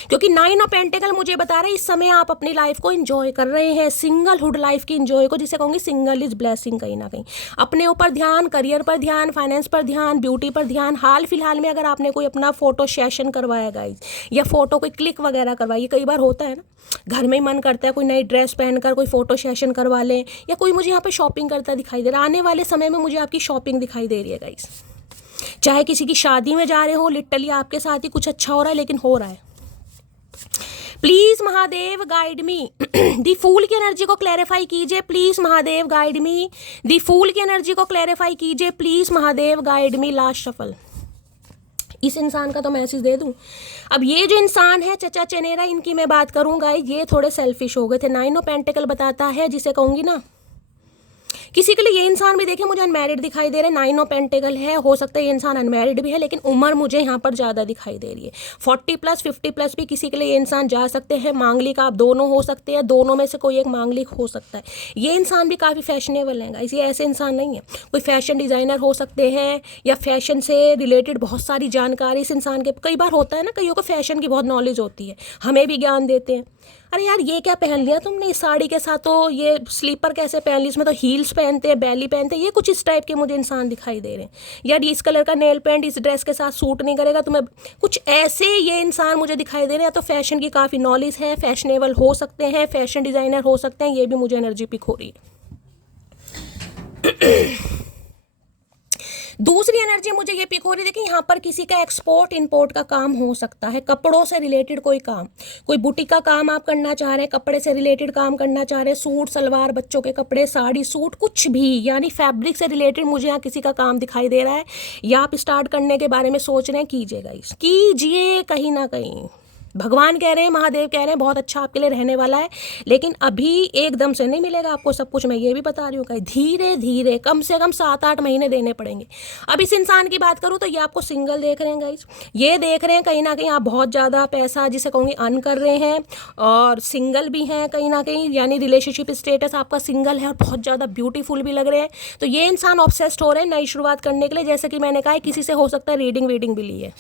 क्योंकि 9 ऑफ पेंटिकल मुझे बता रहे हैं इस समय आप अपनी लाइफ को एंजॉय कर रहे हैं, सिंगलहुड लाइफ की एंजॉय को, जिसे कहूँगी सिंगल इज ब्लेसिंग। कहीं ना कहीं अपने ऊपर ध्यान, करियर पर ध्यान, फाइनेंस पर ध्यान, ब्यूटी पर ध्यान। हाल फिलहाल में अगर आपने कोई अपना फोटो सेशन करवाया गाइज, या फोटो कोई क्लिक वगैरह करवाई, कई बार होता है ना घर में ही मन करता है कोई नई ड्रेस पहनकर कोई फोटो सेशन करवा लें, या कोई मुझे यहाँ पर शॉपिंग करता दिखाई दे रहा है। आने वाले समय में मुझे आपकी शॉपिंग दिखाई दे रही है गाइज, चाहे किसी की शादी में जा रहे हो, लिटरली आपके साथ ही कुछ अच्छा हो रहा है, लेकिन हो रहा है। प्लीज महादेव गाइड मी, दी फूल की एनर्जी को क्लैरिफाई कीजिए प्लीज महादेव गाइड मी, दी फूल की एनर्जी को क्लैरिफाई कीजिए please Mahadev guide me. Last shuffle, इस इंसान का तो मैसेज दे दूं। अब ये जो इंसान है चचा चनेरा, इनकी मैं बात करूंगा, ये थोड़े सेल्फिश हो गए थे। 9 ऑफ पेंटिकल बताता है, जिसे कहूंगी ना किसी के लिए ये इंसान भी देखे मुझे अनमैरिड दिखाई दे रहे हैं। 9 ऑफ पेंटिकल है, हो सकता है ये इंसान अनमैरिड भी है, लेकिन उम्र मुझे यहाँ पर ज़्यादा दिखाई दे रही है। 40+ 50+ भी किसी के लिए ये इंसान जा सकते हैं। मांगलिक आप दोनों हो सकते हैं, दोनों में से कोई एक मांगलिक हो सकता है। ये इंसान भी काफ़ी फैशनेबल है गाइस, ये ऐसे इंसान नहीं है। कोई फैशन डिज़ाइनर हो सकते हैं, या फैशन से रिलेटेड बहुत सारी जानकारी इस इंसान के। कई बार होता है ना, कईयों को फैशन की बहुत नॉलेज होती है, हमें भी ज्ञान देते हैं। अरे यार ये क्या पहन लिया तुमने इस साड़ी के साथ, तो ये स्लीपर कैसे पहन ली, इसमें तो हील्स पहनते हैं, बैली पहनते हैं। ये कुछ इस टाइप के मुझे इंसान दिखाई दे रहे हैं। यार इस कलर का नेल पेंट इस ड्रेस के साथ सूट नहीं करेगा तुम्हें, कुछ ऐसे ये इंसान मुझे दिखाई दे रहे हैं। तो फैशन की काफ़ी नॉलेज है, फैशनेबल हो सकते हैं, फैशन डिज़ाइनर हो सकते हैं, ये भी मुझे एनर्जी पिक हो रही है। दूसरी एनर्जी मुझे ये पिक हो रही है, देखिए यहाँ पर किसी का एक्सपोर्ट इंपोर्ट का काम हो सकता है, कपड़ों से रिलेटेड कोई काम, कोई बुटीक का काम आप करना चाह रहे हैं, कपड़े से रिलेटेड काम करना चाह रहे हैं, सूट सलवार, बच्चों के कपड़े, साड़ी, सूट, कुछ भी, यानी फैब्रिक से रिलेटेड मुझे यहाँ किसी का काम दिखाई दे रहा है, या आप स्टार्ट करने के बारे में सोच रहे हैं, कीजिएगा, इस कीजिए कहीं ना कहीं। भगवान कह रहे हैं, महादेव कह रहे हैं बहुत अच्छा आपके लिए रहने वाला है, लेकिन अभी एकदम से नहीं मिलेगा आपको सब कुछ, मैं ये भी बता रही हूँ, कहीं धीरे धीरे, कम से कम 7-8 महीने देने पड़ेंगे। अब इस इंसान की बात करूँ तो ये आपको सिंगल देख रहे हैं गाइस, ये देख रहे हैं कहीं ना कहीं आप बहुत ज़्यादा पैसा जिसे कहूँगी अर्न कर रहे हैं, और सिंगल भी हैं कहीं ना कहीं, यानी रिलेशनशिप स्टेटस आपका सिंगल है और बहुत ज़्यादा ब्यूटीफुल भी लग रहे हैं। तो ये इंसान ऑब्सेस्ड हो रहे हैं नई शुरुआत करने के लिए, जैसे कि मैंने कहा किसी से हो सकता है रीडिंग वीडिंग भी ली है।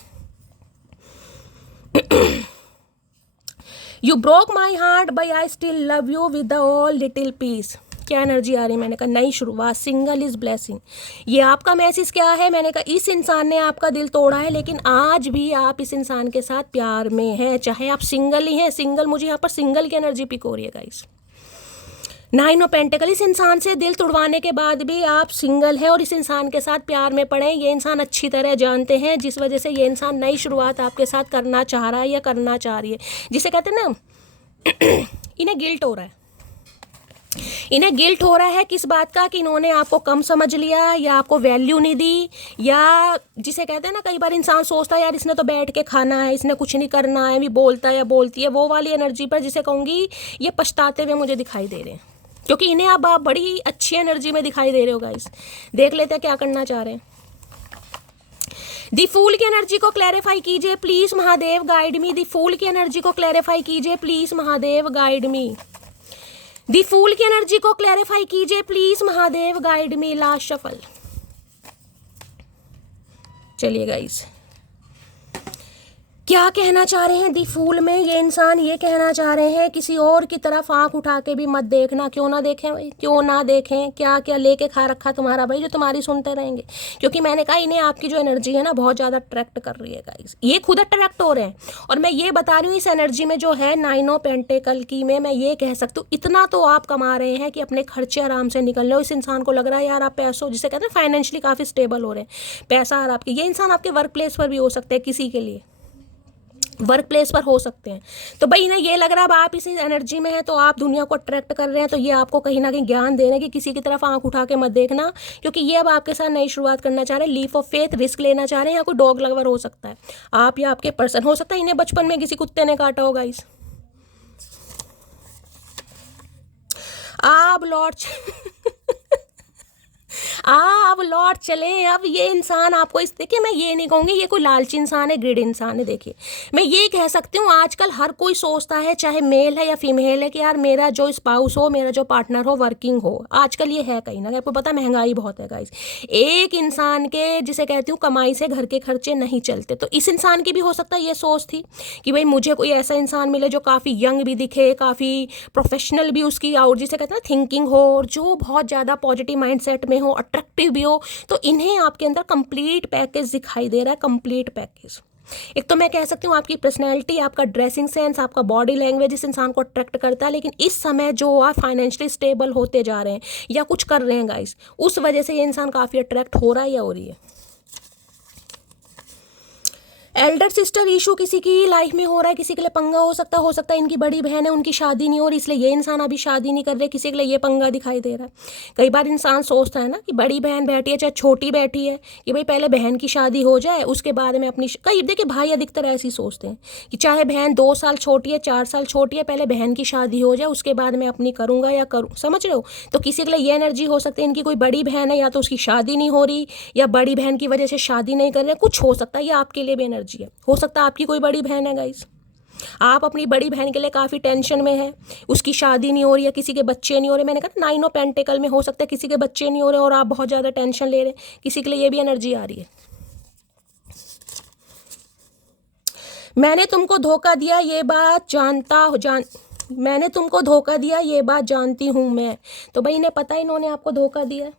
You broke my heart but I still love you with the all little piece. क्या एनर्जी आ रही है, मैंने कहा नई शुरुआत, सिंगल इज ब्लेसिंग। ये आपका मैसेज क्या है, मैंने कहा इस इंसान ने आपका दिल तोड़ा है, लेकिन आज भी आप इस इंसान के साथ प्यार में हैं, चाहे आप सिंगल ही हैं। सिंगल, मुझे यहाँ पर सिंगल की एनर्जी पिक हो रही है गाइस। 9 ऑफ पेंटिकल, इस इंसान से दिल तोड़वाने के बाद भी आप सिंगल हैं और इस इंसान के साथ प्यार में पड़े। ये इंसान अच्छी तरह जानते हैं, जिस वजह से ये इंसान नई शुरुआत आपके साथ करना चाह रहा है या करना चाह रही है, जिसे कहते हैं ना इन्हें गिल्ट हो रहा है। इन्हें गिल्ट हो रहा है किस बात का, कि इन्होंने आपको कम समझ लिया या आपको वैल्यू नहीं दी, या जिसे कहते हैं ना कई बार इंसान सोचता है यार इसने तो बैठ के खाना है, इसने कुछ नहीं करना है, भी बोलता है या बोलती है, वो वाली एनर्जी पर जिसे कहूँगी ये पछताते हुए मुझे दिखाई दे रहे हैं, क्योंकि इन्हें अब आप बड़ी अच्छी एनर्जी में दिखाई दे रहे हो गाइस। देख लेते हैं क्या करना चाह रहे हैं। दी फूल की एनर्जी को क्लैरिफाई कीजिए प्लीज महादेव, गाइड मी। दी फूल की एनर्जी को क्लैरिफाई कीजिए प्लीज महादेव, गाइड मी। दी फूल की एनर्जी को क्लैरिफाई कीजिए please Mahadev, guide me. Last shuffle. चलिए गाइस, क्या कहना चाह रहे हैं दी फूल में ये इंसान, ये कहना चाह रहे हैं किसी और की तरफ आंख उठा के भी मत देखना। क्यों ना देखें भाई, क्यों ना देखें, क्या क्या लेके खा रखा तुम्हारा भाई जो तुम्हारी सुनते रहेंगे। क्योंकि मैंने कहा इन्हें आपकी जो एनर्जी है ना बहुत ज़्यादा अट्रैक्ट कर रही है गाइस, ये खुद अट्रैक्ट हो रहे हैं। और मैं ये बता रही हूँ इस एनर्जी में जो है 9 ऑफ पेंटिकल की में, मैं ये कह सकती हूँ इतना तो आप कमा रहे हैं कि अपने खर्चे आराम से निकल रहे हो। इस इंसान को लग रहा है यार आप पैसों, जिसे कहते हैं फाइनेंशियली काफ़ी स्टेबल हो रहे हैं, पैसा और आपके। ये इंसान आपके वर्क प्लेस पर भी हो सकते हैं, किसी के लिए वर्क प्लेस पर हो सकते हैं। तो भाई इन्हें ये लग रहा है अब आप इसी एनर्जी में हैं तो आप दुनिया को अट्रैक्ट कर रहे हैं, तो ये आपको कहीं ना कहीं ज्ञान दे रहे हैं कि किसी की तरफ आंख उठा के मत देखना, क्योंकि ये अब आपके साथ नई शुरुआत करना चाह रहे हैं, लीप ऑफ फेथ, रिस्क लेना चाह रहे हैं। या कोई डॉग लवर हो सकता है आप, या आपके पर्सन हो सकता है इन्हें बचपन में किसी कुत्ते ने काटा होगा। इस आप लौट अब लौट चलें। अब ये इंसान आपको इस, देखिए मैं ये नहीं कहूँगी ये कोई लालची इंसान है, ग्रिड इंसान है। देखिए मैं ये कह सकती हूँ आजकल हर कोई सोचता है, चाहे मेल है या फीमेल है, कि यार मेरा जो स्पाउस हो, मेरा जो पार्टनर हो, वर्किंग हो। आजकल ये है कहीं ना कहीं, आपको पता महंगाई बहुत है गाइस। एक इंसान के, जिसे कहती हूँ कमाई से घर के खर्चे नहीं चलते। तो इस इंसान की भी हो सकता है ये सोच थी कि भाई मुझे कोई ऐसा इंसान मिले जो काफ़ी यंग भी दिखे, काफ़ी प्रोफेशनल भी उसकी और जिसे कहते हैं थिंकिंग हो, और जो बहुत ज़्यादा पॉजिटिव माइंडसेट में हो, अट्रैक्टिव भी हो। तो इन्हें आपके अंदर कंप्लीट पैकेज दिखाई दे रहा है, कंप्लीट पैकेज। एक तो मैं कह सकती हूँ आपकी पर्सनैलिटी, आपका ड्रेसिंग सेंस, आपका बॉडी लैंग्वेज इस इंसान को अट्रैक्ट करता है। लेकिन इस समय जो आप फाइनेंशियली स्टेबल होते जा रहे हैं या कुछ कर रहे हैं गाइस, उस वजह से ये इंसान काफ़ी अट्रैक्ट हो रहा है या हो रही है। एल्डर सिस्टर इशू किसी की लाइफ में हो रहा है, किसी के लिए पंगा हो सकता है इनकी बड़ी बहन है, उनकी शादी नहीं हो रही, इसलिए ये इंसान अभी शादी नहीं कर रहे, किसी के लिए ये पंगा दिखाई दे रहा है। कई बार इंसान सोचता है ना कि बड़ी बहन बैठी है चाहे छोटी बैठी है, कि भाई पहले बहन की शादी हो जाए उसके बाद में अपनी, कई देखिए भाई अधिकतर ऐसे ही सोचते हैं कि चाहे बहन 2 साल छोटी है, 4 साल छोटी है, पहले बहन की शादी हो जाए उसके बाद मैं अपनी करूँगा या करूँ, समझ रहे हो। तो किसी के लिए ये एनर्जी हो सकती है इनकी कोई बड़ी बहन है, या तो उसकी शादी नहीं हो रही या बड़ी बहन की वजह से शादी नहीं कर रहे, कुछ हो सकता है। ये आपके लिए भी एनर्जी है, हो सकता है आपकी कोई बड़ी बहन है गाइस, आप अपनी बड़ी बहन के लिए काफ़ी टेंशन में है, उसकी शादी नहीं हो रही है, किसी के बच्चे नहीं हो रहे। मैंने कहा 9 ऑफ पेंटिकल में हो सकता है किसी के बच्चे नहीं हो रहे और आप बहुत ज़्यादा टेंशन ले रहे हैं, किसी के लिए ये भी एनर्जी आ रही है। मैंने तुमको धोखा दिया ये बात मैंने तुमको धोखा दिया ये बात जानती हूँ मैं। तो भाई इन्हें पता है इन्होंने आपको धोखा दिया है।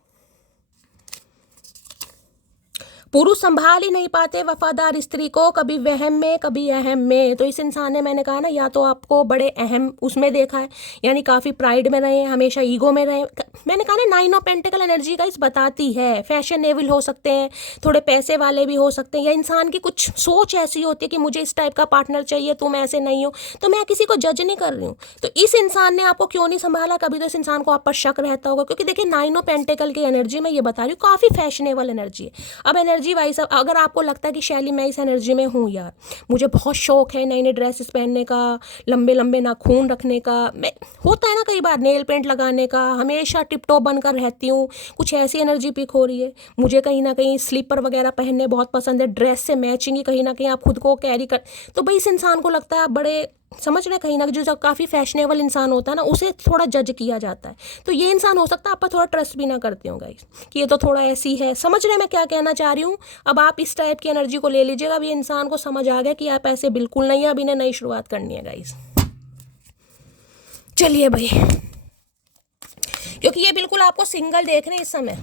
पुरुष संभाल ही नहीं पाते वफादार स्त्री को, कभी वहम में कभी अहम में। तो इस इंसान ने, मैंने कहा ना, या तो आपको बड़े अहम उसमें देखा है, यानी काफ़ी प्राइड में रहे, हमेशा ईगो में रहे। मैंने कहा ना, 9 ऑफ पेंटिकल एनर्जी का इस बताती है। फैशनेबल हो सकते हैं, थोड़े पैसे वाले भी हो सकते हैं, या इंसान की कुछ सोच ऐसी होती है कि मुझे इस टाइप का पार्टनर चाहिए, तुम ऐसे नहीं हो। तो मैं किसी को जज नहीं कर रही हूँ। तो इस इंसान ने आपको क्यों नहीं संभाला, कभी तो इस इंसान को आप पर शक रहता होगा, क्योंकि देखिए 9 ऑफ पेंटिकल की एनर्जी मैं ये बता रही हूँ, काफ़ी फैशनेबल एनर्जी है। अब एनर्जी वाइज अगर आपको लगता है कि शैली मैं इस एनर्जी में हूँ यार, मुझे बहुत शौक है नई नई ड्रेसेस पहनने का, लंबे लंबे नाखून रखने का, मैं होता है ना कई बार नेल पेंट लगाने का, हमेशा टिप टॉप बनकर रहती हूँ, कुछ ऐसी एनर्जी पिक हो रही है। मुझे कहीं ना कहीं स्लीपर वगैरह पहनने बहुत पसंद है, ड्रेस से मैचिंग ही कहीं ना कहीं आप खुद को कैरी कर। तो भाई इस इंसान को लगता है आप बड़े, समझ रहे, कहीं ना जो काफ़ी फैशनेबल इंसान होता है ना, उसे थोड़ा जज किया जाता है। तो ये इंसान हो सकता है आप पर थोड़ा ट्रस्ट भी ना करते हो गाइस, कि ये तो थोड़ा ऐसी है। समझ रहे मैं क्या कहना चाह रही हूँ। अब आप इस टाइप की एनर्जी को ले लीजिएगा। अब ये इंसान को समझ आ गया कि आप ऐसे बिल्कुल नहीं है, अब इन्हें नई शुरुआत करनी है गाइस। चलिए भाई, क्योंकि ये बिल्कुल आपको सिंगल देख रहे हैं इस समय।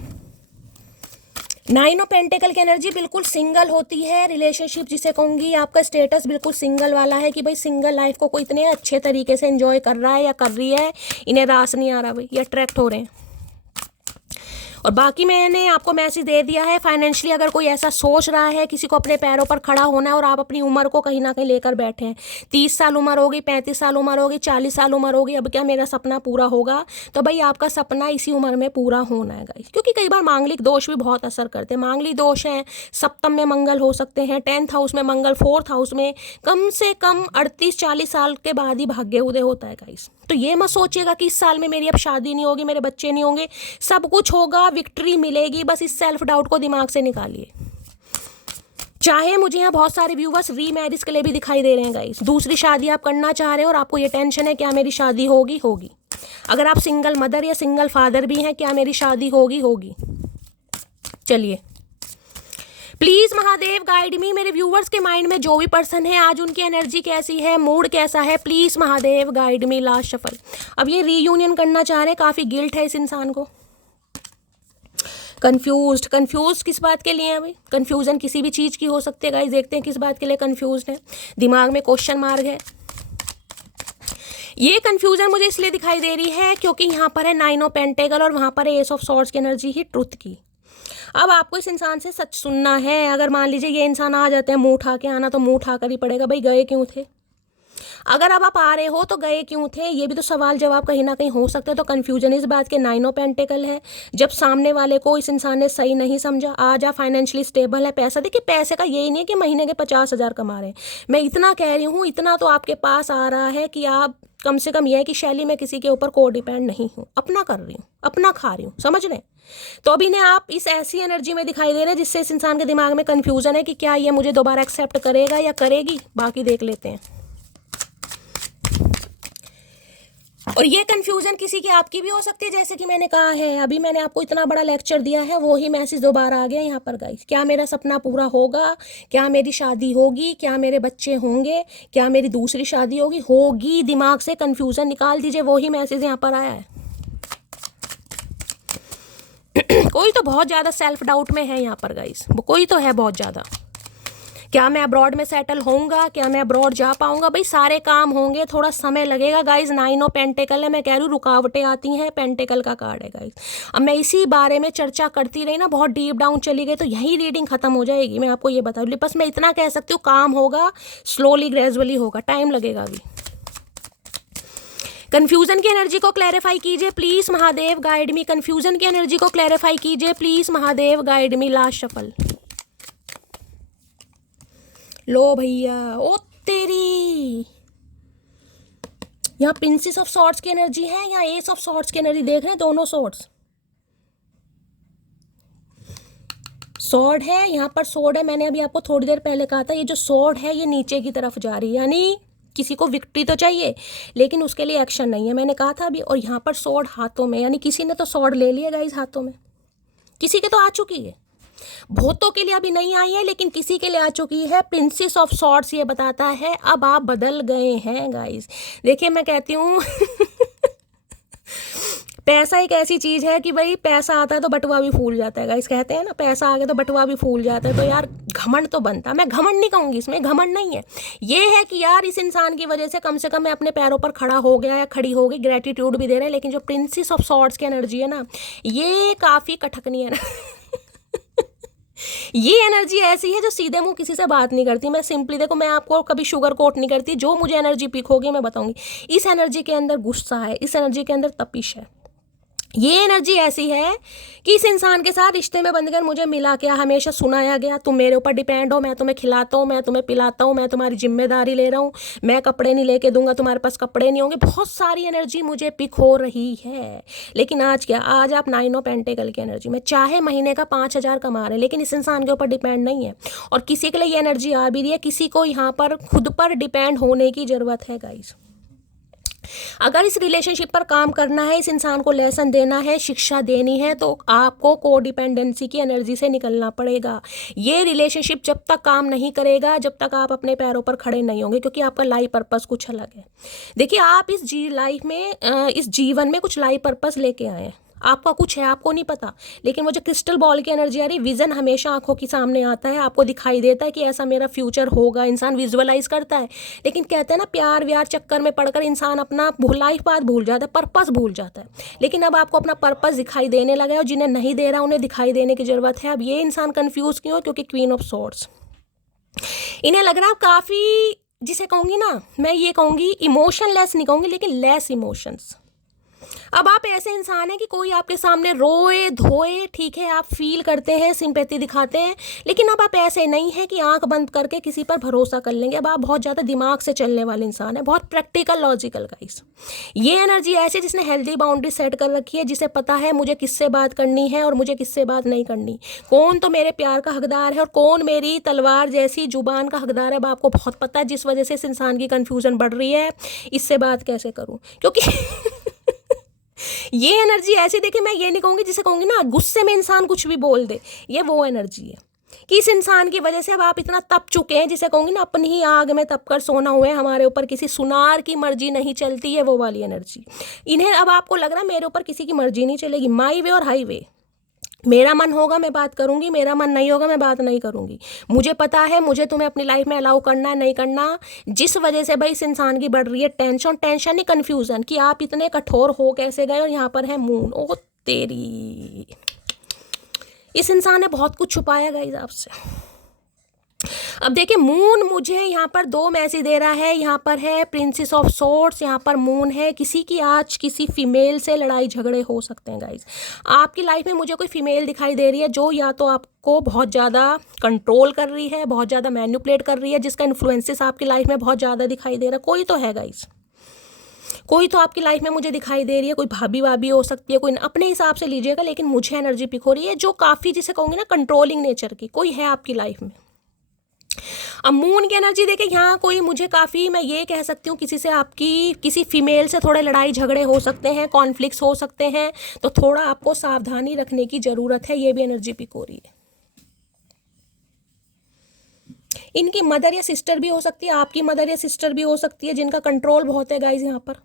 9 ऑफ पेंटिकल की एनर्जी बिल्कुल सिंगल होती है। रिलेशनशिप जिसे कहूँगी, आपका स्टेटस बिल्कुल सिंगल वाला है कि भाई सिंगल लाइफ को कोई इतने अच्छे तरीके से एंजॉय कर रहा है या कर रही है, इन्हें रास नहीं आ रहा भाई, ये अट्रैक्ट हो रहे हैं। और बाकी मैंने आपको मैसेज दे दिया है। फाइनेंशियली अगर कोई ऐसा सोच रहा है, किसी को अपने पैरों पर खड़ा होना है, और आप अपनी उम्र को कहीं ना कहीं लेकर बैठे हैं, 30 साल उम्र होगी, 35 साल उम्र होगी, 40 साल उम्र होगी, अब क्या मेरा सपना पूरा होगा, तो भाई आपका सपना इसी उम्र में पूरा होना है गाइस। क्योंकि कई बार मांगलिक दोष भी बहुत असर करते हैं। मांगलिक दोष हैं, सप्तम में मंगल हो सकते हैं, 10th हाउस में मंगल, 4th हाउस में, कम से कम 38-40 साल के बाद ही भाग्य उदय होता है गाइस। तो ये मत सोचिएगा कि इस साल में मेरी अब शादी नहीं होगी, मेरे बच्चे नहीं होंगे, सब कुछ होगा, विक्ट्री मिलेगी। बस इस सेल्फ डाउट को दिमाग से निकालिए। चाहे मुझे यहाँ बहुत सारे व्यूवर्स रीमैरिज के लिए भी दिखाई दे रहे हैं गाइस, दूसरी शादी आप करना चाह रहे हो और आपको ये टेंशन है क्या मेरी शादी होगी। अगर आप सिंगल मदर या सिंगल फादर भी हैं, क्या मेरी शादी होगी। चलिए प्लीज़ महादेव गाइड मी। मेरे व्यूवर्स के माइंड में जो भी पर्सन है आज, उनकी एनर्जी कैसी है, मूड कैसा है, please Mahadev guide me. Last shuffle. अब ये रीयूनियन करना चाह रहे हैं, काफ़ी गिल्ट है इस इंसान को। कंफ्यूज किस बात के लिए है भाई? कंफ्यूजन किसी भी चीज़ की हो सकती है गाइस। देखते हैं किस बात के लिए कंफ्यूज है। दिमाग में क्वेश्चन मार्क है। ये कंफ्यूजन मुझे इसलिए दिखाई दे रही है क्योंकि यहाँ पर है 9 ऑफ पेंटेकल और वहाँ पर है एस ऑफ सॉर्ड्स की एनर्जी ही ट्रुथ की। अब आपको इस इंसान से सच सुनना है। अगर मान लीजिए ये इंसान आ जाते हैं, मुंह उठा के आना तो मुंह उठा कर ही पड़ेगा भाई, गए क्यों थे। अगर अब आप आ रहे हो तो गए क्यों थे, ये भी तो सवाल जवाब कहीं ना कहीं हो सकता है। तो कंफ्यूजन इस बात के 9 ऑफ पेंटिकल है। जब सामने वाले को इस इंसान ने सही नहीं समझा, आज आप फाइनेंशियली स्टेबल है, पैसा, देखिए पैसे का यही नहीं है कि महीने के 50,000 कमा रहे हैं। मैं इतना कह रही हूँ, इतना तो आपके पास आ रहा है कि आप कम से कम यह है कि शैली मैं किसी के ऊपर को डिपेंड नहीं हूँ, अपना कर रही हूँ, अपना खा रही हूँ, समझ रहे हैं। तो अभी ने आप इस ऐसी एनर्जी में दिखाई दे रहे हैं जिससे इस इंसान के दिमाग में कंफ्यूजन है कि क्या ये मुझे दोबारा एक्सेप्ट करेगा या करेगी। बाकी देख लेते हैं। और ये कंफ्यूजन किसी की आपकी भी हो सकती है, जैसे कि मैंने कहा है, अभी मैंने आपको इतना बड़ा लेक्चर दिया है, वो ही मैसेज दोबारा आ गया यहाँ पर गाइस। क्या मेरा सपना पूरा होगा, क्या मेरी शादी होगी, क्या मेरे बच्चे होंगे, क्या मेरी दूसरी शादी होगी। दिमाग से कंफ्यूजन निकाल दीजिए, वो ही मैसेज यहाँ पर आया है। कोई तो बहुत ज़्यादा सेल्फ डाउट में है यहाँ पर गाइस, कोई तो है बहुत ज़्यादा। क्या मैं अब्रॉड में सेटल होऊंगा, क्या मैं अब्रॉड जा पाऊंगा। भाई सारे काम होंगे, थोड़ा समय लगेगा गाइज। 9 ऑफ पेंटिकल है, मैं कह रही हूँ रुकावटें आती हैं, पेंटिकल का कार्ड है गाइज। अब मैं इसी बारे में चर्चा करती रही ना, बहुत डीप डाउन चली गई तो यही रीडिंग खत्म हो जाएगी। मैं आपको ये बता दूँ, बस मैं इतना कह सकती हूँ, काम होगा, स्लोली ग्रेजुअली होगा, टाइम लगेगा अभी। कंफ्यूजन की एनर्जी को क्लैरिफाई कीजिए please Mahadev guide me. Confusion की एनर्जी को क्लैरिफाई कीजिए please Mahadev guide me. Last shuffle. लो भैया, ओ तेरी, यहाँ प्रिंसेस ऑफ सॉर्ड्स की एनर्जी है, यहाँ एस ऑफ सॉर्ड्स की एनर्जी देख रहे हैं, दोनों सॉर्ड्स। सॉर्ड है, यहाँ पर सॉर्ड है। मैंने अभी आपको थोड़ी देर पहले कहा था, ये जो सॉर्ड है ये नीचे की तरफ जा रही है, यानी किसी को विक्ट्री तो चाहिए लेकिन उसके लिए एक्शन नहीं है, मैंने कहा था अभी। और यहाँ पर सॉर्ड हाथों में, यानी किसी ने तो सॉर्ड ले लिया गाइस हाथों में, किसी के तो आ चुकी है, बहुतों के लिए अभी नहीं आई है लेकिन किसी के लिए आ चुकी है। प्रिंसेस ऑफ सॉर्ड्स ये बताता है अब आप बदल गए हैं गाइस। देखिए मैं कहती हूँ पैसा एक ऐसी चीज़ है कि भाई पैसा आता है तो बटुआ भी फूल जाता है गाइस, कहते हैं ना पैसा आ गया तो बटुआ भी फूल जाता है। तो यार घमंड तो बनता है, मैं घमंड नहीं कहूँगी, इसमें घमंड नहीं है, ये है कि यार इस इंसान की वजह से कम से कम मैं अपने पैरों पर खड़ा हो गया या खड़ी हो गई, ग्रेटिट्यूड भी दे रहे हैं। लेकिन जो प्रिंसेस ऑफ सॉर्ड्स की एनर्जी है ना, ये काफ़ी कठकनी है ना ये एनर्जी ऐसी है जो सीधे मुंह किसी से बात नहीं करती। मैं सिंपली, देखो मैं आपको कभी शुगर कोट नहीं करती, जो मुझे एनर्जी पिक होगी मैं बताऊंगी। इस एनर्जी के अंदर गुस्सा है, इस एनर्जी के अंदर तपिश है। ये एनर्जी ऐसी है कि इस इंसान के साथ रिश्ते में बंधकर मुझे मिला क्या, हमेशा सुनाया गया तुम मेरे ऊपर डिपेंड हो, मैं तुम्हें खिलाता हूँ, मैं तुम्हें पिलाता हूँ, मैं तुम्हारी जिम्मेदारी ले रहा हूँ, मैं कपड़े नहीं लेके दूंगा, तुम्हारे पास कपड़े नहीं होंगे। बहुत सारी एनर्जी मुझे पिक हो रही है। लेकिन आज क्या, आज आप 9 ऑफ पेंटिकल की एनर्जी में, चाहे महीने का 5,000 कमा रहे हैं, लेकिन इस इंसान के ऊपर डिपेंड नहीं है। और किसी के लिए ये एनर्जी आ भी रही है, किसी को यहाँ पर खुद पर डिपेंड होने की ज़रूरत है गाइज। अगर इस रिलेशनशिप पर काम करना है, इस इंसान को लेसन देना है, शिक्षा देनी है, तो आपको कोडिपेंडेंसी की एनर्जी से निकलना पड़ेगा। ये रिलेशनशिप जब तक काम नहीं करेगा, जब तक आप अपने पैरों पर खड़े नहीं होंगे, क्योंकि आपका लाइफ पर्पस कुछ अलग है। देखिए आप इस लाइफ में, इस जीवन में कुछ लाइफ पर्पस लेके आए हैं, आपका कुछ है, आपको नहीं पता। लेकिन वो जो क्रिस्टल बॉल की एनर्जी आ रही, विजन हमेशा आंखों के सामने आता है, आपको दिखाई देता है कि ऐसा मेरा फ्यूचर होगा, इंसान विजुअलाइज करता है। लेकिन कहते हैं ना, प्यार व्यार चक्कर में पड़कर इंसान अपना लाइफ पाथ भूल जाता है, पर्पस भूल जाता है। लेकिन अब आपको अपना पर्पस दिखाई देने लगा है, और जिन्हें नहीं दे रहा उन्हें दिखाई देने की ज़रूरत है। अब ये इंसान कन्फ्यूज़ क्यों है? क्योंकि क्वीन ऑफ सॉर्ड्स, इन्हें लग रहा है काफ़ी, जिसे कहूँगी ना, मैं ये कहूँगी इमोशन लेस नहीं कहूँगी, लेकिन लेस इमोशंस। अब आप ऐसे इंसान हैं कि कोई आपके सामने रोए धोए, ठीक है, आप फील करते हैं, सिंपैथी दिखाते हैं, लेकिन अब आप ऐसे नहीं हैं कि आंख बंद करके किसी पर भरोसा कर लेंगे। अब आप बहुत ज़्यादा दिमाग से चलने वाले इंसान हैं, बहुत प्रैक्टिकल लॉजिकल गाइस। ये एनर्जी ऐसी जिसने हेल्दी बाउंड्री सेट कर रखी है, जिसे पता है मुझे किससे बात करनी है और मुझे किससे बात नहीं करनी, कौन तो मेरे प्यार का हकदार है और कौन मेरी तलवार जैसी जुबान का हकदार है। अब आपको बहुत पता है, जिस वजह से इस इंसान की कन्फ्यूजन बढ़ रही है, इससे बात कैसे करूँ, क्योंकि ये एनर्जी ऐसी, देखिए मैं ये नहीं कहूँगी, जिसे कहूँगी ना गुस्से में इंसान कुछ भी बोल दे, ये वो एनर्जी है कि इस इंसान की वजह से अब आप इतना तप चुके हैं, जिसे कहूँगी ना अपनी ही आग में तप कर सोना हुए, हमारे ऊपर किसी सुनार की मर्जी नहीं चलती है, वो वाली एनर्जी। इन्हें अब आपको लग रहा है मेरे ऊपर किसी की मर्जी नहीं चलेगी, माई वे और हाई वे, मेरा मन होगा मैं बात करूंगी, मेरा मन नहीं होगा मैं बात नहीं करूंगी। मुझे पता है मुझे तुम्हें अपनी लाइफ में अलाउ करना है नहीं करना। जिस वजह से भाई इस इंसान की बढ़ रही है टेंशन, टेंशन नहीं कन्फ्यूजन, कि आप इतने कठोर हो कैसे गए। और यहाँ पर है मून, ओह तेरी, इस इंसान ने बहुत कुछ छुपाया गाइस आपसे। अब देखिए मून मुझे यहाँ पर 2 मैसेज दे रहा है, यहाँ पर है प्रिंसेस ऑफ सॉर्ड्स, यहाँ पर मून है। किसी की आज किसी फीमेल से लड़ाई झगड़े हो सकते हैं गाइज। आपकी लाइफ में मुझे कोई फीमेल दिखाई दे रही है जो या तो आपको बहुत ज़्यादा कंट्रोल कर रही है, बहुत ज़्यादा मैनिपुलेट कर रही है, जिसका इन्फ्लुएंसेस आपकी लाइफ में बहुत ज़्यादा दिखाई दे रहा है। कोई तो है गाइज, कोई तो आपकी लाइफ में मुझे दिखाई दे रही है, कोई भाभी वाभी हो सकती है, कोई अपने हिसाब से लीजिएगा, लेकिन मुझे एनर्जी पिक हो रही है जो काफ़ी, जिसे कहूँगी ना कंट्रोलिंग नेचर की, कोई है आपकी लाइफ में। अब मून की एनर्जी देखे, यहाँ कोई मुझे काफ़ी, मैं ये कह सकती हूँ किसी से, आपकी किसी फीमेल से थोड़े लड़ाई झगड़े हो सकते हैं, कॉन्फ्लिक्ट्स हो सकते हैं, तो थोड़ा आपको सावधानी रखने की ज़रूरत है। ये भी एनर्जी पिक हो रही है। इनकी मदर या सिस्टर भी हो सकती है, आपकी मदर या सिस्टर भी हो सकती है, जिनका कंट्रोल बहुत है गाइज यहाँ पर।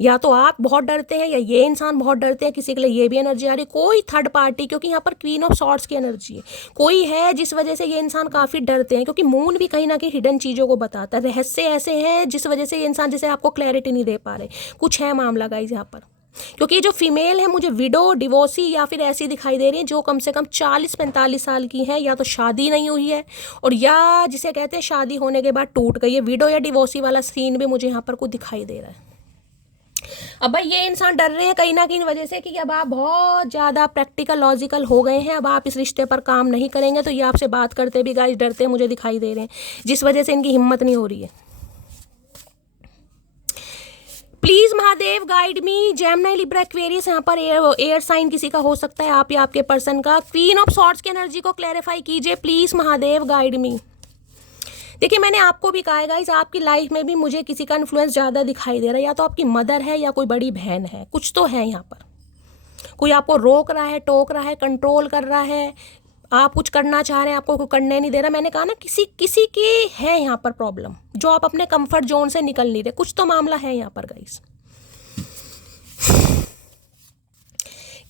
या तो आप बहुत डरते हैं या ये इंसान बहुत डरते हैं, किसी के लिए ये भी एनर्जी आ रही है। कोई थर्ड पार्टी, क्योंकि यहाँ पर क्वीन ऑफ सॉर्ड्स की एनर्जी है, कोई है जिस वजह से ये इंसान काफ़ी डरते हैं, क्योंकि मून भी कहीं ना कहीं हिडन चीज़ों को बताता है, रहस्य ऐसे हैं जिस वजह से ये इंसान, जिसे आपको क्लैरिटी नहीं दे पा रहे, कुछ है मामला गाइज यहाँ पर। क्योंकि ये जो फीमेल है मुझे विडो, डिवोर्सी या फिर ऐसी दिखाई दे रही है जो कम से कम 40-45 साल की है, या तो शादी नहीं हुई है, और या जिसे कहते हैं शादी होने के बाद टूट गई है। विडो या डिवोर्सी वाला सीन भी मुझे यहाँ पर कुछ दिखाई दे रहा है। अब भाई ये इंसान डर रहे हैं कहीं ना कहीं वजह से कि अब आप बहुत ज़्यादा प्रैक्टिकल लॉजिकल हो गए हैं, अब आप इस रिश्ते पर काम नहीं करेंगे, तो ये आपसे बात करते भी गाइस डरते मुझे दिखाई दे रहे हैं, जिस वजह से इनकी हिम्मत नहीं हो रही है। Please Mahadev guide me. Gemini, Libra, Aquarius, यहाँ पर एयर साइन किसी का हो सकता है, आप या आपके पर्सन का। क्वीन ऑफ सॉर्ड्स की एनर्जी को क्लैरिफाई कीजिए प्लीज महादेव गाइड मी। देखिए मैंने आपको भी कहा है गाइस, आपकी लाइफ में भी मुझे किसी का इन्फ्लुएंस ज़्यादा दिखाई दे रहा है, या तो आपकी मदर है या कोई बड़ी बहन है, कुछ तो है यहाँ पर। कोई आपको रोक रहा है, टोक रहा है, कंट्रोल कर रहा है, आप कुछ करना चाह रहे हैं आपको कोई करने नहीं दे रहा। मैंने कहा ना किसी की है यहाँ पर प्रॉब्लम, जो आप अपने कंफर्ट जोन से निकल नहीं रहे, कुछ तो मामला है यहाँ पर गाइस।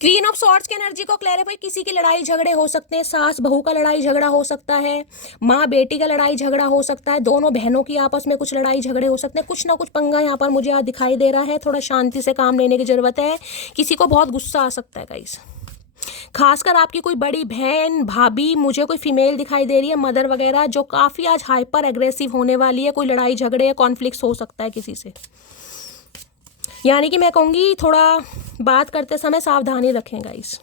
क्वीन ऑफ सॉर्ड्स की एनर्जी को क्लैरिफाई, किसी की लड़ाई झगड़े हो सकते हैं, सास बहू का लड़ाई झगड़ा हो सकता है, माँ बेटी का लड़ाई झगड़ा हो सकता है, दोनों बहनों की आपस में कुछ लड़ाई झगड़े हो सकते हैं, कुछ ना कुछ पंगा यहाँ पर मुझे दिखाई दे रहा है। थोड़ा शांति से काम लेने की जरूरत है। किसी को बहुत गुस्सा आ सकता है गाइस, खासकर आपकी कोई बड़ी बहन, भाभी, मुझे कोई फीमेल दिखाई दे रही है, मदर वगैरह, जो काफ़ी आज हाइपर एग्रेसिव होने वाली है। कोई लड़ाई झगड़े या कॉन्फ्लिक्ट हो सकता है किसी से, यानी कि मैं कहूँगी थोड़ा बात करते समय सावधानी रखें गाइस।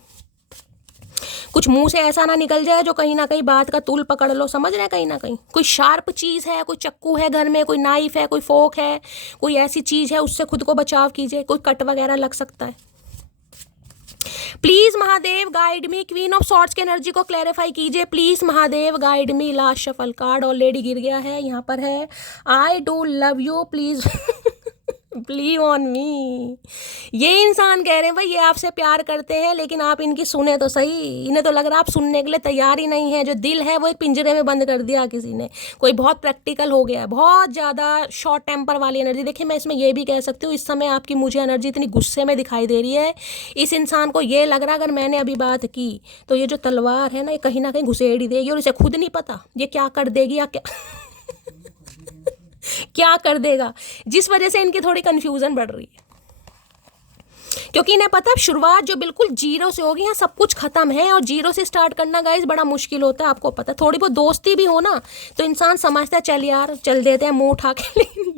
कुछ मुंह से ऐसा ना निकल जाए जो कहीं ना कहीं बात का तूल पकड़ लो, समझ रहे हैं? कहीं ना कहीं कोई शार्प चीज़ है, कोई चक्कू है घर में, कोई नाइफ है, कोई फोक है, कोई ऐसी चीज़ है, उससे खुद को बचाव कीजिए। कोई कट वगैरह लग सकता है। Please Mahadev guide me, queen of swords की एनर्जी को क्लैरिफाई कीजिए। Please Mahadev guide me. Last shuffle card already गिर गया है, यहाँ पर है I do love you please believe on me. ये इंसान कह रहे हैं भाई ये आपसे प्यार करते हैं, लेकिन आप इनकी सुने तो सही। इन्हें तो लग रहा है आप सुनने के लिए तैयार ही नहीं है। जो दिल है वो एक पिंजरे में बंद कर दिया किसी ने। कोई बहुत प्रैक्टिकल हो गया है, बहुत ज़्यादा शॉर्ट टेम्पर वाली एनर्जी। देखिए मैं इसमें ये भी कह सकती हूँ, इस समय आपकी मुझे एनर्जी इतनी गुस्से में दिखाई दे रही है। इस इंसान को ये लग रहा है अगर मैंने अभी बात की तो ये जो तलवार है ना, ये कहीं ना कहीं घुसेड़ ही देगी, और इसे खुद नहीं पता ये क्या कर देगी या क्या क्या कर देगा, जिस वजह से इनकी थोड़ी कंफ्यूजन बढ़ रही है। क्योंकि इन्हें पता है शुरुआत जो बिल्कुल जीरो से होगी, यहाँ सब कुछ खत्म है, और जीरो से स्टार्ट करना गाइस बड़ा मुश्किल होता है। आपको पता है, थोड़ी बहुत दोस्ती भी हो ना तो इंसान समझता है चल यार चल देते हैं मुंह उठा के, लेकिन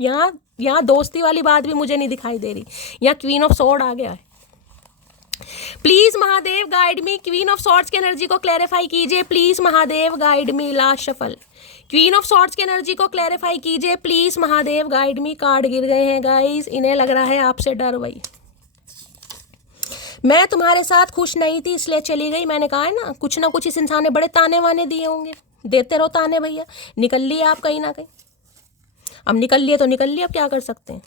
यहाँ दोस्ती वाली बात भी मुझे नहीं दिखाई दे रही। यहाँ क्वीन ऑफ सॉर्ड आ गया है। Please Mahadev guide me, queen of swords की एनर्जी को क्लैरिफाई कीजिए। Please Mahadev guide me. Last shuffle, queen of swords की एनर्जी को क्लैरिफाई कीजिए। Please Mahadev guide me. Card गिर गए हैं गाइस, इन्हें लग रहा है आपसे डर। वही मैं तुम्हारे साथ खुश नहीं थी इसलिए चली गई। मैंने कहा है ना कुछ इस इंसान ने बड़े ताने वाने दिए होंगे। देते रहो ताने भैया, निकल लिए आप कहीं ना कहीं। अब निकल लिए तो निकल लिए, अब क्या कर सकते हैं।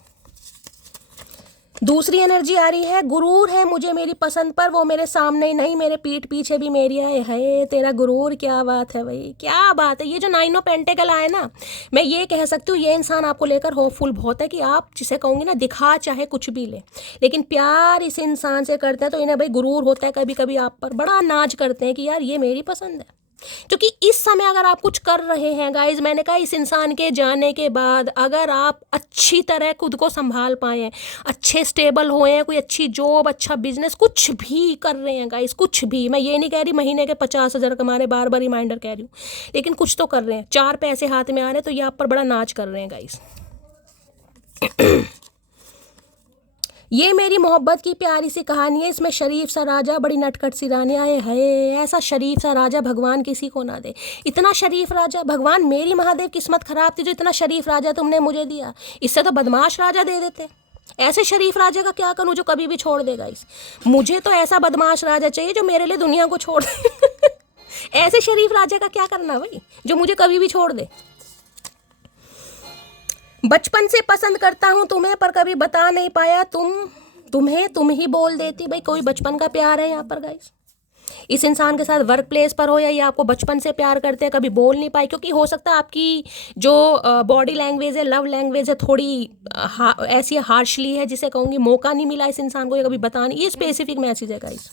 दूसरी एनर्जी आ रही है, गुरूर है मुझे मेरी पसंद पर, वो मेरे सामने ही नहीं मेरे पीठ पीछे भी मेरी है तेरा गुरूर। क्या बात है भाई, क्या बात है। ये जो 9 ऑफ पेंटिकल आए ना, मैं ये कह सकती हूँ ये इंसान आपको लेकर होपफुल बहुत है कि आप जिसे कहूँगी ना दिखा चाहे कुछ भी ले, लेकिन प्यार इस इंसान से करते हैं तो इन्हें भाई गुरूर होता है। कभी कभी आप पर बड़ा नाज करते हैं कि यार ये मेरी पसंद है। क्योंकि इस समय अगर आप कुछ कर रहे हैं गाइज, मैंने कहा इस इंसान के जाने के बाद अगर आप अच्छी तरह खुद को संभाल पाए, अच्छे स्टेबल हुए हैं, कोई अच्छी जॉब, अच्छा बिजनेस, कुछ भी कर रहे हैं गाइज, कुछ भी, मैं ये नहीं कह रही महीने के 50,000 कमा रहे, बार बार रिमाइंडर कह रही हूँ, लेकिन कुछ तो कर रहे हैं, 4 पैसे हाथ में आ रहे हैं, तो ये आप पर बड़ा नाच कर रहे हैं गाइज। ये मेरी मोहब्बत की प्यारी सी कहानी है। इसमें शरीफ सा राजा, बड़ी नटखट सी रानी आए है। ऐसा शरीफ सा राजा भगवान किसी को ना दे। इतना शरीफ राजा भगवान, मेरी महादेव किस्मत खराब थी जो इतना शरीफ राजा तुमने मुझे दिया। इससे तो बदमाश राजा दे देते। ऐसे शरीफ राजा का क्या करूँ जो कभी भी छोड़ देगा इस। मुझे तो ऐसा बदमाश राजा चाहिए जो मेरे लिए दुनिया को छोड़ दे। ऐसे शरीफ राजा का क्या करना भाई जो मुझे कभी भी छोड़ दे। बचपन से पसंद करता हूँ तुम्हें पर कभी बता नहीं पाया, तुम ही बोल देती। भाई कोई बचपन का प्यार है यहाँ पर गाइस। इस इंसान के साथ वर्क प्लेस पर हो या ये आपको बचपन से प्यार करते हैं, कभी बोल नहीं पाए, क्योंकि हो सकता है आपकी जो बॉडी लैंग्वेज है, लव लैंग्वेज है, थोड़ी ऐसी हार्शली है जिसे कहूँगी मौका नहीं मिला इस इंसान को ये कभी बता नहीं। ये स्पेसिफिक मैसेज है गाइस।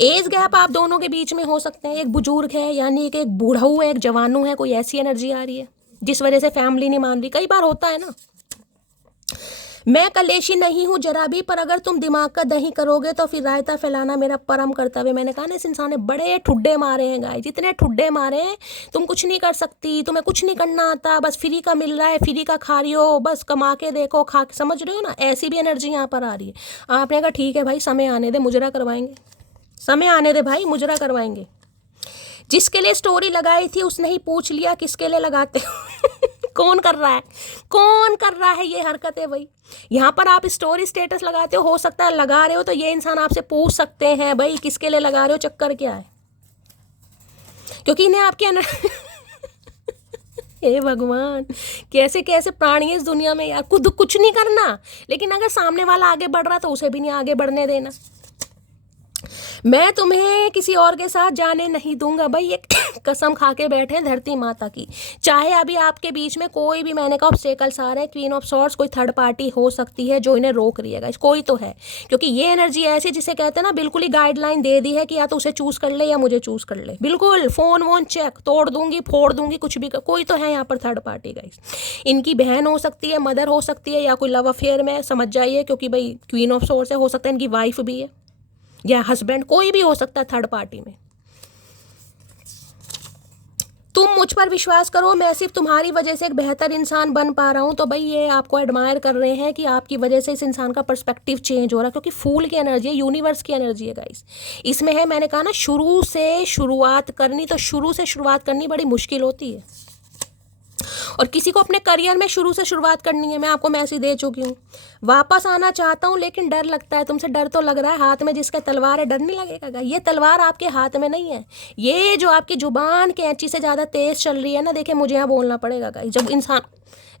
एज गैप आप दोनों के बीच में हो सकते हैं। एक बुजुर्ग है यानी कि एक बूढ़ऊ है, एक जवानू है, कोई ऐसी एनर्जी आ रही है जिस वजह से फैमिली नहीं मान रही। कई बार होता है ना। मैं कलेशी नहीं हूँ जरा भी, पर अगर तुम दिमाग का दही करोगे तो फिर रायता फैलाना मेरा परम कर्तव्य। मैंने कहा ना इस इंसान ने बड़े ठुड्डे मारे हैं गाइस, जितने ठुड्डे मारे हैं। तुम कुछ नहीं कर सकती, तुम्हें कुछ नहीं करना आता, बस फ्री का मिल रहा है, फ्री का खा रही हो, बस कमा के देखो, खा के, समझ रहे हो ना। ऐसी भी एनर्जी यहाँ पर आ रही है। आपने कहा ठीक है भाई समय आने दे, मुजरा करवाएंगे, समय आने दे भाई, मुजरा करवाएंगे। जिसके लिए स्टोरी लगाई थी उसने ही पूछ लिया किसके लिए लगाते हो। कौन कर रहा है ये हरकतें भाई। यहाँ पर आप स्टोरी स्टेटस लगाते हो सकता है लगा रहे हो तो ये इंसान आपसे पूछ सकते हैं भाई किसके लिए लगा रहे हो, चक्कर क्या है। क्योंकि इन्हें आपके हे भगवान, कैसे कैसे प्राणी है इस दुनिया में यार। खुद कुछ नहीं करना, लेकिन अगर सामने वाला आगे बढ़ रहा तो उसे भी नहीं आगे बढ़ने देना। मैं तुम्हें किसी और के साथ जाने नहीं दूंगा भाई, ये कसम खा के बैठे हैं धरती माता की। चाहे अभी आपके बीच में कोई भी, मैंने कहा ऑब्स्टेकल्स आ रहे हैं, क्वीन ऑफ सॉर्ड्स कोई थर्ड पार्टी हो सकती है जो इन्हें रोक रही है गाइस, कोई तो है। क्योंकि ये एनर्जी ऐसी जिसे कहते हैं ना, बिल्कुल ही गाइडलाइन दे दी है कि या तो उसे चूज कर ले या मुझे चूज कर ले, बिल्कुल फोन वोन चेक, तोड़ दूंगी फोड़ दूंगी कुछ भी कोई तो है यहाँ पर थर्ड पार्टी गाइस। इनकी बहन हो सकती है, मदर हो सकती है, या कोई लव अफेयर में समझ जाइए, क्योंकि भाई क्वीन ऑफ सॉर्ड्स है, हो सकता है इनकी वाइफ भी है या हस्बैंड, कोई भी हो सकता है थर्ड पार्टी में। तुम मुझ पर विश्वास करो, मैं सिर्फ तुम्हारी वजह से एक बेहतर इंसान बन पा रहा हूँ। तो भाई ये आपको एडमायर कर रहे हैं कि आपकी वजह से इस इंसान का पर्सपेक्टिव चेंज हो रहा है, क्योंकि फूल की एनर्जी है, यूनिवर्स की एनर्जी है गाइस। इसमें है, मैंने कहा ना शुरू से शुरुआत करनी, तो शुरू से शुरुआत करनी बड़ी मुश्किल होती है। और किसी को अपने करियर में शुरू से शुरुआत करनी है, मैं आपको मैसेज दे चुकी हूँ। वापस आना चाहता हूँ लेकिन डर लगता है। तुमसे डर तो लग रहा है, हाथ में जिसका तलवार है डर नहीं लगेगा। ये तलवार आपके हाथ में नहीं है, ये जो आपकी जुबान कैंची से ज़्यादा तेज चल रही है ना, देखिए मुझे यहाँ बोलना पड़ेगा गाइस।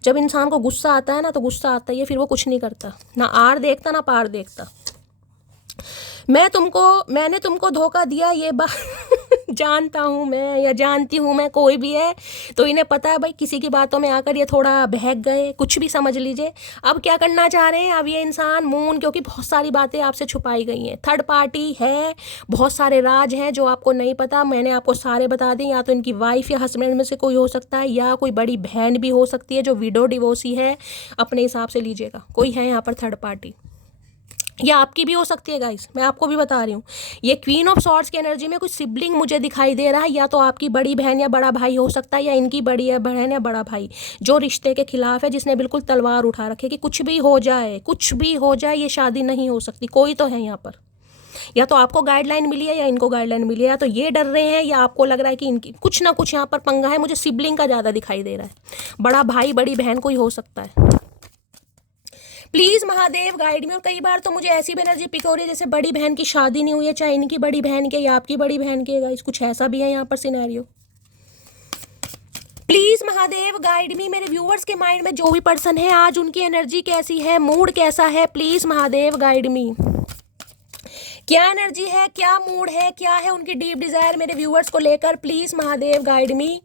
जब इंसान को गुस्सा आता है ना, तो गुस्सा आता ही है, फिर वो कुछ नहीं करता, ना आड़ देखता ना पार देखता। मैंने तुमको धोखा दिया, ये बात जानता हूँ मैं, या जानती हूँ मैं, कोई भी है तो इन्हें पता है भाई। किसी की बातों में आकर ये थोड़ा बहक गए, कुछ भी समझ लीजिए। अब क्या करना चाह रहे हैं अब ये इंसान, मून, क्योंकि बहुत सारी बातें आपसे छुपाई गई हैं, थर्ड पार्टी है, बहुत सारे राज हैं जो आपको नहीं पता, मैंने आपको सारे बता दें। या तो इनकी वाइफ या हस्बैंड में से कोई हो सकता है, या कोई बड़ी बहन भी हो सकती है जो विडो डिवोर्सी है, अपने हिसाब से लीजिएगा। कोई है यहाँ पर थर्ड पार्टी, या आपकी भी हो सकती है गाइस, मैं आपको भी बता रही हूँ। ये क्वीन ऑफ सॉर्ड्स की एनर्जी में कुछ सिबलिंग मुझे दिखाई दे रहा है, या तो आपकी बड़ी बहन या बड़ा भाई हो सकता है, या इनकी बड़ी बहन या बड़ा भाई जो रिश्ते के खिलाफ है, जिसने बिल्कुल तलवार उठा रखी है कि कुछ भी हो जाए, कुछ भी हो जाए, ये शादी नहीं हो सकती। कोई तो है यहाँ पर, या तो आपको गाइडलाइन मिली है या इनको गाइडलाइन मिली है, या तो ये डर रहे हैं या आपको लग रहा है कि इनकी कुछ ना कुछ यहाँ पर पंगा है। मुझे सिबलिंग का ज़्यादा दिखाई दे रहा है, बड़ा भाई बड़ी बहन कोई हो सकता है। प्लीज महादेव गाइड में। और कई बार तो मुझे ऐसी भी एनर्जी पिक हो रही है जैसे बड़ी बहन की शादी नहीं हुई है, चाहे इनकी बड़ी बहन के या आपकी बड़ी बहन के गाइस, कुछ ऐसा भी है यहाँ पर सिनेरियो। प्लीज महादेव गाइड मी। मेरे व्यूअर्स के माइंड में जो भी पर्सन है आज, उनकी एनर्जी कैसी है, मूड कैसा है, प्लीज महादेव गाइड मी। क्या एनर्जी है, क्या मूड है, क्या है उनकी डीप डिजायर मेरे व्यूअर्स को लेकर, प्लीज महादेव गाइड मी।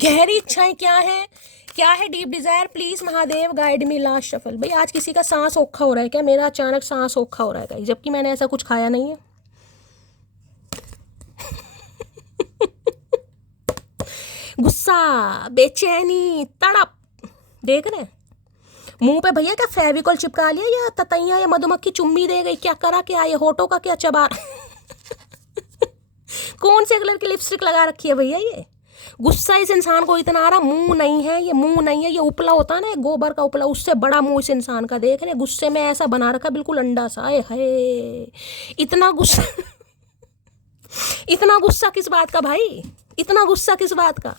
गहरी इच्छाएं क्या है deep Dzire, please Mahadev guide me. Last shuffle. भाई आज किसी का सांस औखा हो रहा है क्या? मेरा अचानक सांस औखा हो रहा है, जबकि मैंने ऐसा कुछ खाया नहीं है। गुस्सा, बेचैनी, तड़प, देख रहे हैं मुंह पे भैया क्या फेविकॉल चिपका लिया, या ततैया या मधुमक्खी चुम्मी दे गई, क्या करा, क्या ये होठों का क्या चबा कौन से कलर की लिपस्टिक लगा रखी है भैया ये? गुस्सा इस इंसान को इतना आ रहा, मुंह नहीं है ये, मुंह नहीं है ये, उपला होता है ना गोबर का उपला, उससे बड़ा मुंह इस इंसान का। देख रहे गुस्से में ऐसा बना रखा बिल्कुल अंडा सा। है इतना गुस्सा इतना गुस्सा किस बात का भाई, इतना गुस्सा किस बात का?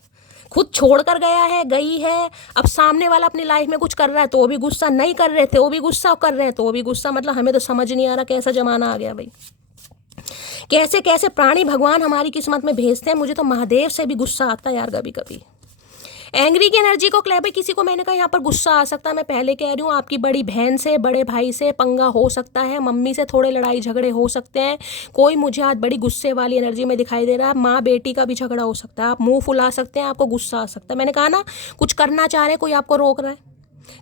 खुद छोड़ कर गया है, गई है, अब सामने वाला अपनी लाइफ में कुछ कर रहा है तो भी गुस्सा, नहीं कर रहे थे वो भी गुस्सा, कर रहे हैं तो भी गुस्सा। मतलब हमें तो समझ नहीं आ रहा कैसा जमाना आ गया भाई, कैसे कैसे प्राणी भगवान हमारी किस्मत में भेजते हैं। मुझे तो महादेव से भी गुस्सा आता है यार कभी कभी। एंग्री की एनर्जी को क्लैब, किसी को मैंने कहा यहाँ पर गुस्सा आ सकता है, मैं पहले कह रही हूँ आपकी बड़ी बहन से, बड़े भाई से पंगा हो सकता है, मम्मी से थोड़े लड़ाई झगड़े हो सकते हैं। कोई मुझे आज बड़ी गुस्से वाली एनर्जी में दिखाई दे रहा है, माँ बेटी का भी झगड़ा हो सकता है, आप मुंह फुला सकते हैं, आपको गुस्सा आ सकता है। मैंने कहा ना कुछ करना चाह रहे हैं, कोई आपको रोक रहा है,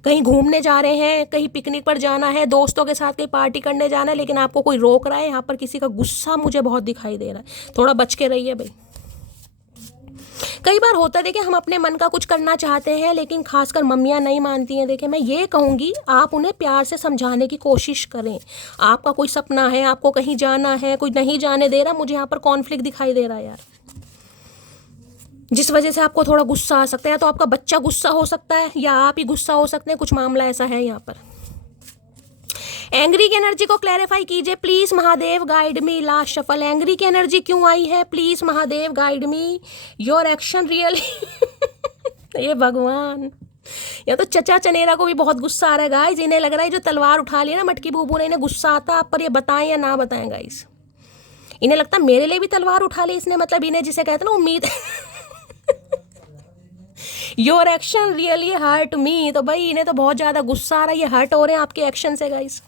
कहीं घूमने जा रहे हैं, कहीं पिकनिक पर जाना है, दोस्तों के साथ कहीं पार्टी करने जाना है, लेकिन आपको कोई रोक रहा है। यहाँ पर किसी का गुस्सा मुझे बहुत दिखाई दे रहा है, थोड़ा बच के रहिए भाई। कई बार होता है देखिए, हम अपने मन का कुछ करना चाहते हैं लेकिन खासकर मम्मियाँ नहीं मानती हैं। देखिए मैं ये कहूँगी आप उन्हें प्यार से समझाने की कोशिश करें। आपका कोई सपना है, आपको कहीं जाना है, कोई नहीं जाने दे रहा, मुझे यहाँ पर कॉन्फ्लिक्ट दिखाई दे रहा है यार, जिस वजह से आपको थोड़ा गुस्सा आ सकता है। तो आपका बच्चा गुस्सा हो सकता है या आप ही गुस्सा हो सकते हैं, कुछ मामला ऐसा है यहाँ पर। एंग्री की एनर्जी को क्लैरिफाई कीजिए please Mahadev guide me. Last shuffle, angry की एनर्जी क्यों आई है, please Mahadev guide me. Your action really ये भगवान, या तो चचा चनेरा को भी बहुत गुस्सा आ रहा है गाइस। इन्हें लग रहा है जो तलवार उठा लिया ना मटकी बूबू ने, इन्हें गुस्सा आता है आप पर, ये बताएं या ना बताएं गाइस। इन्हें लगता है मेरे लिए भी तलवार उठा ली इसने, मतलब इन्हें जिसे कहते हैं ना उम्मीद your action really hurt me. तो भाई इन्हें तो बहुत ज़्यादा गुस्सा आ रहा है, ये हर्ट हो रहे हैं आपके एक्शन से गाइस।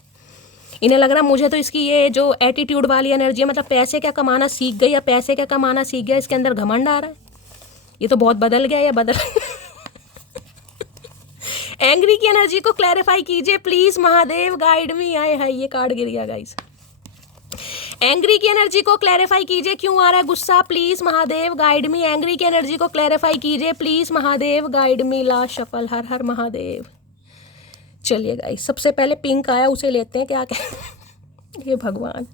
इन्हें लग रहा है मुझे तो इसकी ये जो एटीट्यूड वाली एनर्जी है, मतलब पैसे क्या कमाना सीख गई या पैसे क्या कमाना सीख गया, इसके अंदर घमंड आ रहा है। ये तो बहुत बदल गया, ये बदल एंग्री की एनर्जी को क्लैरिफाई कीजिए प्लीज महादेव, गाइड मी। आए है ये कार्ड गिर गया गाइस। एंग्री की एनर्जी को क्लैरिफाई कीजिए, क्यों आ रहा है गुस्सा, please Mahadev guide me. Angry की एनर्जी को क्लैरिफाई कीजिए please Mahadev, guide me. Last shuffle, हर हर महादेव। चलिए गाइस, सबसे पहले पिंक आया, उसे लेते हैं। क्या कह ये भगवान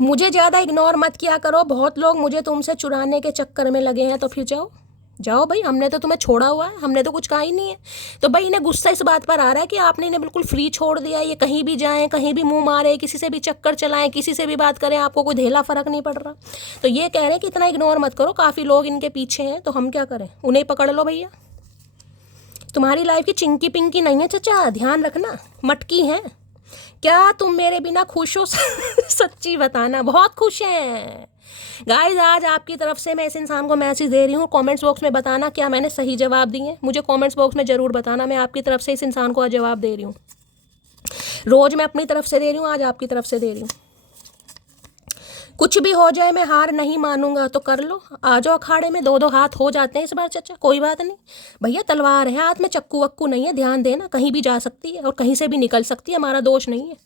मुझे ज़्यादा इग्नोर मत किया करो, बहुत लोग मुझे तुमसे चुराने के चक्कर में लगे हैं। तो फिर जाओ जाओ भाई, हमने तो तुम्हें छोड़ा हुआ है, हमने तो कुछ कहा ही नहीं है। तो भाई इन्हें गुस्सा इस बात पर आ रहा है कि आपने इन्हें बिल्कुल फ्री छोड़ दिया। ये कहीं भी जाएं, कहीं भी मुंह मारे, किसी से भी चक्कर चलाएं, किसी से भी बात करें, आपको कोई ढेला फर्क नहीं पड़ रहा। तो ये कह रहे हैं कि इतना इग्नोर मत करो, काफ़ी लोग इनके पीछे हैं। तो हम क्या करें, उन्हें पकड़ लो भैया। तुम्हारी लाइफ की चिंकी पिंकी नहीं है चचा, ध्यान रखना, मटकी है। क्या तुम मेरे बिना खुश हो? सच्ची बताना। बहुत खुश हैं गाइस। आज आपकी तरफ से मैं इस इंसान को मैसेज दे रही हूँ। कमेंट्स बॉक्स में बताना क्या मैंने सही जवाब दिए। मुझे कमेंट्स बॉक्स में ज़रूर बताना। मैं आपकी तरफ से इस इंसान को आज जवाब दे रही हूँ। रोज़ मैं अपनी तरफ से दे रही हूँ, आज आपकी तरफ से दे रही हूँ। कुछ भी हो जाए मैं हार नहीं मानूंगा। तो कर लो, आ जाओ अखाड़े में। 2-2 हाथ हो जाते हैं इस बार चचा, कोई बात नहीं भैया। तलवार है हाथ में, चक्कू वक्कू नहीं है। ध्यान देना, कहीं भी जा सकती है और कहीं से भी निकल सकती है, हमारा दोष नहीं है।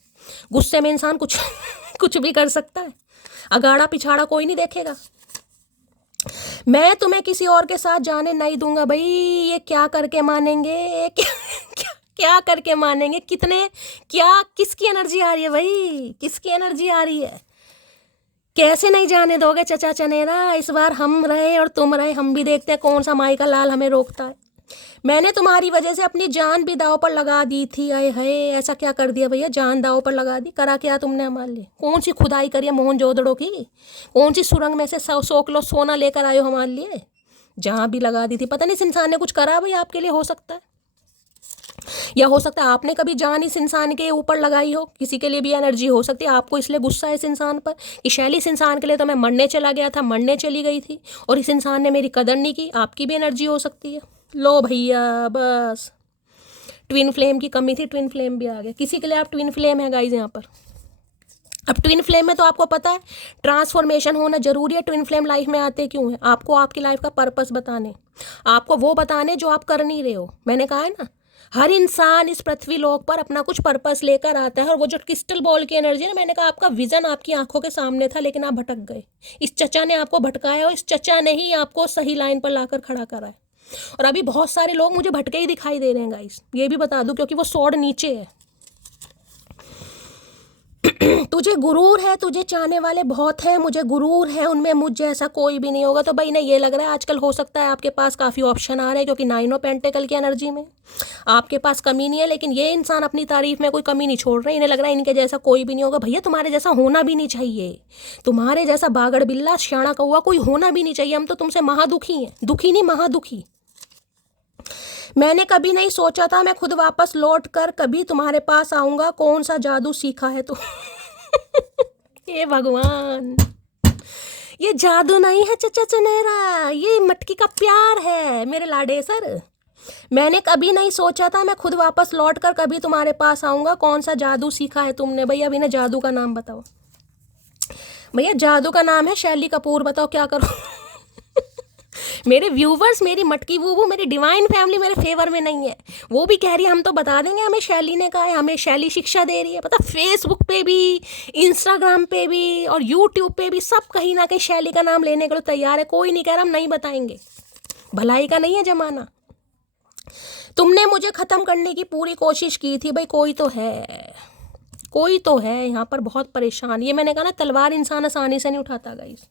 गुस्से में इंसान कुछ कुछ भी कर सकता है। अगाड़ा पिछाड़ा कोई नहीं देखेगा। मैं तुम्हें किसी और के साथ जाने नहीं दूंगा। भाई ये क्या करके मानेंगे, क्या करके मानेंगे? कितने क्या, किसकी एनर्जी आ रही है भाई, किसकी एनर्जी आ रही है? कैसे नहीं जाने दोगे चचा चनेरा? इस बार हम रहे और तुम रहे, हम भी देखते हैं कौन सा माई का लाल हमें रोकता है। मैंने तुम्हारी वजह से अपनी जान भी दाव पर लगा दी थी। आए हाय, ऐसा क्या कर दिया भैया, जान दाव पर लगा दी? करा क्या तुमने हमारे लिए? कौन सी खुदाई करी है मोहनजोदड़ो की? कौन सी सुरंग में से 100 किलो सोना लेकर आए हो हमारे लिए? जहाँ भी लगा दी थी। पता नहीं इस इंसान ने कुछ करा भाई आपके लिए, हो सकता है। या हो सकता है आपने कभी जान इस इंसान के ऊपर लगाई हो। किसी के लिए भी एनर्जी हो सकती है। आपको इसलिए गुस्सा है इस इंसान पर कि शैली, इस इंसान के लिए तो मैं मरने चला गया था, मरने चली गई थी और इस इंसान ने मेरी कदर नहीं की। आपकी भी एनर्जी हो सकती है। लो भैया, बस ट्विन फ्लेम की कमी थी, ट्विन फ्लेम भी आ गया। किसी के लिए आप ट्विन फ्लेम है गाइज यहाँ पर। अब ट्विन फ्लेम में तो आपको पता है ट्रांसफॉर्मेशन होना जरूरी है। ट्विन फ्लेम लाइफ में आते क्यों है? आपको आपकी लाइफ का पर्पस बताने, आपको वो बताने जो आप कर नहीं रहे हो। मैंने कहा है ना, हर इंसान इस पृथ्वी लोक पर अपना कुछ पर्पस लेकर आता है। और वो जो क्रिस्टल बॉल की एनर्जी है ना, मैंने कहा आपका विजन आपकी आंखों के सामने था लेकिन आप भटक गए। इस चचा ने आपको भटकाया और इस चचा ने ही आपको सही लाइन पर लाकर खड़ा करा है। और अभी बहुत सारे लोग मुझे भटके ही दिखाई दे रहे हैं गाइस, ये भी बता दूं, क्योंकि वो स्वॉर्ड नीचे है। तुझे गुरूर है, तुझे चाहने वाले बहुत हैं, मुझे गुरूर है उनमें, मुझ जैसा कोई भी नहीं होगा। तो भाई ना, ये लग रहा है आजकल हो सकता है आपके पास काफ़ी ऑप्शन आ रहे हैं, क्योंकि 9 ऑफ पेंटिकल की एनर्जी में आपके पास कमी नहीं है। लेकिन ये इंसान अपनी तारीफ में कोई कमी नहीं छोड़ रहे। इन्हें लग रहा है इनके जैसा कोई भी नहीं होगा। भैया तुम्हारे जैसा होना भी नहीं चाहिए, तुम्हारे जैसा बागड़ बिल्ला शाना कौआ कोई होना भी नहीं चाहिए। हम तो तुमसे महादुखी हैं, दुखी नहीं महादुखी। मैंने कभी नहीं सोचा था मैं खुद वापस लौट कर कभी तुम्हारे पास आऊंगा। कौन सा जादू सीखा है तो ये भगवान, ये जादू नहीं है चचा चनेरा, ये मटकी का प्यार है मेरे लाडे सर। मैंने कभी नहीं सोचा था मैं खुद वापस लौट कर कभी तुम्हारे पास आऊंगा। कौन सा जादू सीखा है तुमने? भैया अभी ना जादू का नाम बताओ। भैया जादू का नाम है शैली कपूर। बताओ क्या करो? मेरे व्यूवर्स, मेरी मटकी वो मेरी डिवाइन फैमिली मेरे फेवर में नहीं है। वो भी कह रही है हम तो बता देंगे, हमें शैली ने कहा है, हमें शैली शिक्षा दे रही है। पता, फेसबुक पे भी, इंस्टाग्राम पे भी और यूट्यूब पे भी सब कहीं ना कहीं शैली का नाम लेने के लिए तैयार है। कोई नहीं कह रहा हम नहीं बताएंगे, भलाई का नहीं है जमाना। तुमने मुझे ख़त्म करने की पूरी कोशिश की थी। भाई कोई तो है, कोई तो है यहाँ पर बहुत परेशान। ये मैंने कहा ना, तलवार इंसान आसानी से नहीं उठाता गाइस।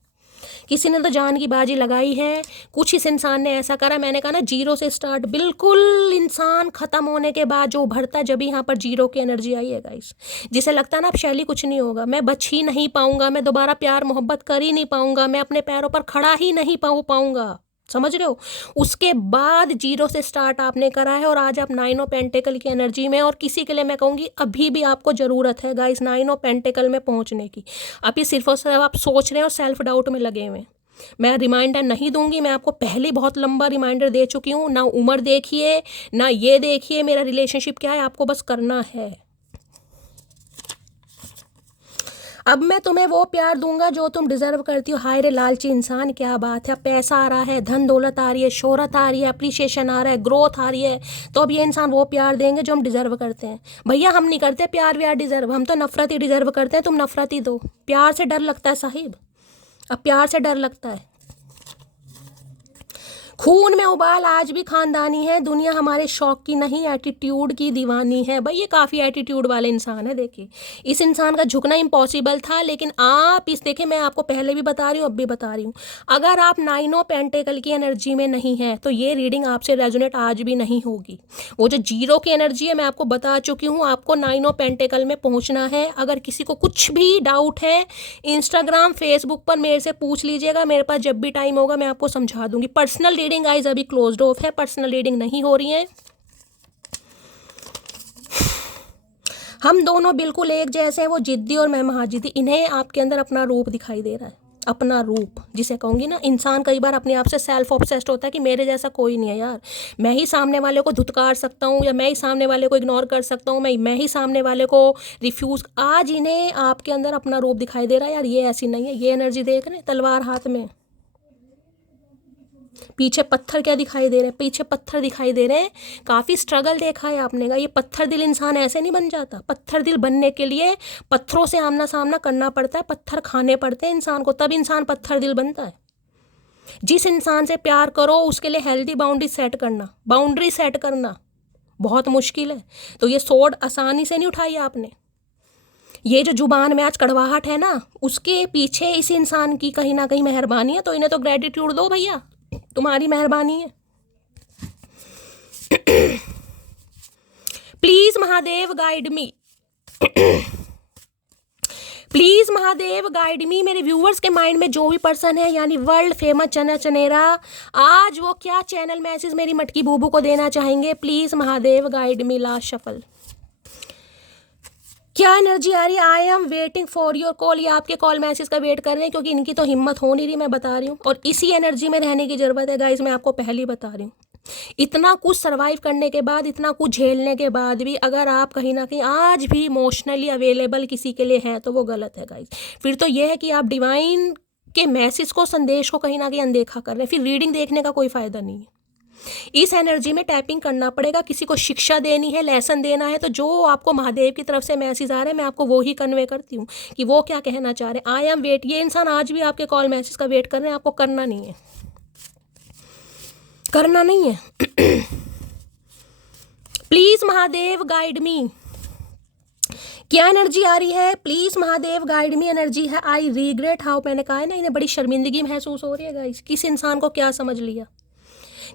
किसी ने तो जान की बाजी लगाई है। कुछ इस इंसान ने ऐसा करा, मैंने कहा ना, जीरो से स्टार्ट। बिल्कुल इंसान ख़त्म होने के बाद जो उभरता है, जब यहाँ पर जीरो की एनर्जी आई है गाइस। जिसे लगता है ना अब शैली कुछ नहीं होगा, मैं बच ही नहीं पाऊंगा, मैं दोबारा प्यार मोहब्बत कर ही नहीं पाऊंगा, मैं अपने पैरों पर खड़ा ही नहीं पाऊंगा। समझ रहे हो? उसके बाद जीरो से स्टार्ट आपने करा है और आज आप 9 ऑफ पेंटिकल की एनर्जी में। और किसी के लिए मैं कहूँगी अभी भी आपको ज़रूरत है गाइस 9 ऑफ पेंटिकल में पहुँचने की। अभी सिर्फ और सिर्फ आप सोच रहे हैं और सेल्फ डाउट में लगे हुए हैं। मैं रिमाइंडर नहीं दूंगी, मैं आपको पहले बहुत लंबा रिमाइंडर दे चुकी हूँ। ना उम्र देखिए, ना ये देखिए मेरा रिलेशनशिप क्या है, आपको बस करना है। अब मैं तुम्हें वो प्यार दूंगा जो तुम डिजर्व करती हो। हाय रे लालची इंसान, क्या बात है, पैसा आ रहा है, धन दौलत आ रही है, शोहरत आ रही है, अप्रिसिएशन आ रहा है, ग्रोथ आ रही है, तो अब ये इंसान वो प्यार देंगे जो हम डिजर्व करते हैं। भैया हम नहीं करते प्यार व्यार डिजर्व, हम तो नफरत ही डिजर्व करते हैं। तुम नफरत ही दो, प्यार से डर लगता है साहिब, अब प्यार से डर लगता है। खून में उबाल आज भी खानदानी है, दुनिया हमारे शौक की नहीं एटीट्यूड की दीवानी है। भाई ये काफ़ी एटीट्यूड वाले इंसान है। देखिए इस इंसान का झुकना इम्पॉसिबल था, लेकिन आप इस देखिए मैं आपको पहले भी बता रही हूँ अब भी बता रही हूँ, अगर आप 9 ऑफ पेंटेकल की एनर्जी में नहीं है तो ये रीडिंग आपसे रेजोनेट आज भी नहीं होगी। वो जो 0 की एनर्जी है मैं आपको बता चुकी हूँ, आपको 9 ऑफ पेंटेकल में पहुँचना है। अगर किसी को कुछ भी डाउट है इंस्टाग्राम फेसबुक पर मेरे से पूछ लीजिएगा, मेरे पास जब भी टाइम होगा मैं आपको समझा दूंगी। पर्सनल रीडिंग गाइस अभी क्लोज्ड ऑफ है, पर्सनल रीडिंग नहीं हो रही है। हम दोनों बिल्कुल एक जैसे हैं, वो जिद्दी और मैं महाजिद्दी। इन्हें आपके अंदर अपना रूप दिखाई दे रहा है, अपना रूप जिसे कहूँगी ना। इंसान कई बार अपने आप से सेल्फ ऑब्सेस्ड होता है कि मेरे जैसा कोई नहीं है यार, मैं ही सामने वाले को धुतकार सकता हूँ, या मैं ही सामने वाले को इग्नोर कर सकता हूँ, मैं ही सामने वाले को रिफ्यूज़। आज इन्हें आपके अंदर अपना रूप दिखाई दे रहा है यार, ये ऐसी नहीं है। ये एनर्जी देख रहे हैं, तलवार हाथ में, पीछे पत्थर क्या दिखाई दे रहे हैं, पीछे पत्थर दिखाई दे रहे हैं। काफ़ी स्ट्रगल देखा है आपने का, ये पत्थर दिल इंसान ऐसे नहीं बन जाता। पत्थर दिल बनने के लिए पत्थरों से आमना सामना करना पड़ता है, पत्थर खाने पड़ते हैं इंसान को, तब इंसान पत्थर दिल बनता है। जिस इंसान से प्यार करो उसके लिए हेल्दी बाउंड्री सेट करना बहुत मुश्किल है। तो ये सोड आसानी से नहीं उठाई आपने। ये जो जुबान में आज कड़वाहट है ना, उसके पीछे इस इंसान की कहीं ना कहीं मेहरबानी है, तो इन्हें तो ग्रेटिट्यूड दो भैया, तुम्हारी मेहरबानी है। Please Mahadev guide me, please Mahadev guide मी। मेरे व्यूवर्स के माइंड में जो भी पर्सन है, यानी वर्ल्ड फेमस चना चनेरा, आज वो क्या चैनल मैसेज मेरी मटकी बूबू को देना चाहेंगे? Please Mahadev guide me. Last shuffle, क्या एनर्जी आ रही है? I am waiting for your call. ये आपके कॉल मैसेज का वेट कर रहे हैं, क्योंकि इनकी तो हिम्मत हो नहीं रही, मैं बता रही हूँ। और इसी एनर्जी में रहने की जरूरत है गाइस, मैं आपको पहले ही बता रही हूँ। इतना कुछ सरवाइव करने के बाद, इतना कुछ झेलने के बाद भी अगर आप कहीं ना कहीं आज भी इमोशनली अवेलेबल किसी के लिए हैं तो वो गलत है गाइस। फिर तो ये है कि आप डिवाइन के मैसेज को, संदेश को कहीं ना कहीं अनदेखा कर रहे हैं, फिर रीडिंग देखने का कोई फ़ायदा नहीं है। इस एनर्जी में टैपिंग करना पड़ेगा, किसी को शिक्षा देनी है, लेसन देना है, तो जो आपको महादेव की तरफ से मैसेज आ रहे हैं मैं आपको वो ही कन्वे करती हूँ कि वो क्या कहना चाह रहे हैं। I am wait. ये इंसान आज भी आपके कॉल मैसेज का वेट कर रहे हैं, आपको करना नहीं है, करना नहीं है। प्लीज महादेव गाइड मी, क्या एनर्जी आ रही है? Please Mahadev guide me energy है आई रिग्रेट हाउ। मैंने कहा है ना, इन्हें बड़ी शर्मिंदगी महसूस हो रही है गाइस। किस इंसान को क्या समझ लिया।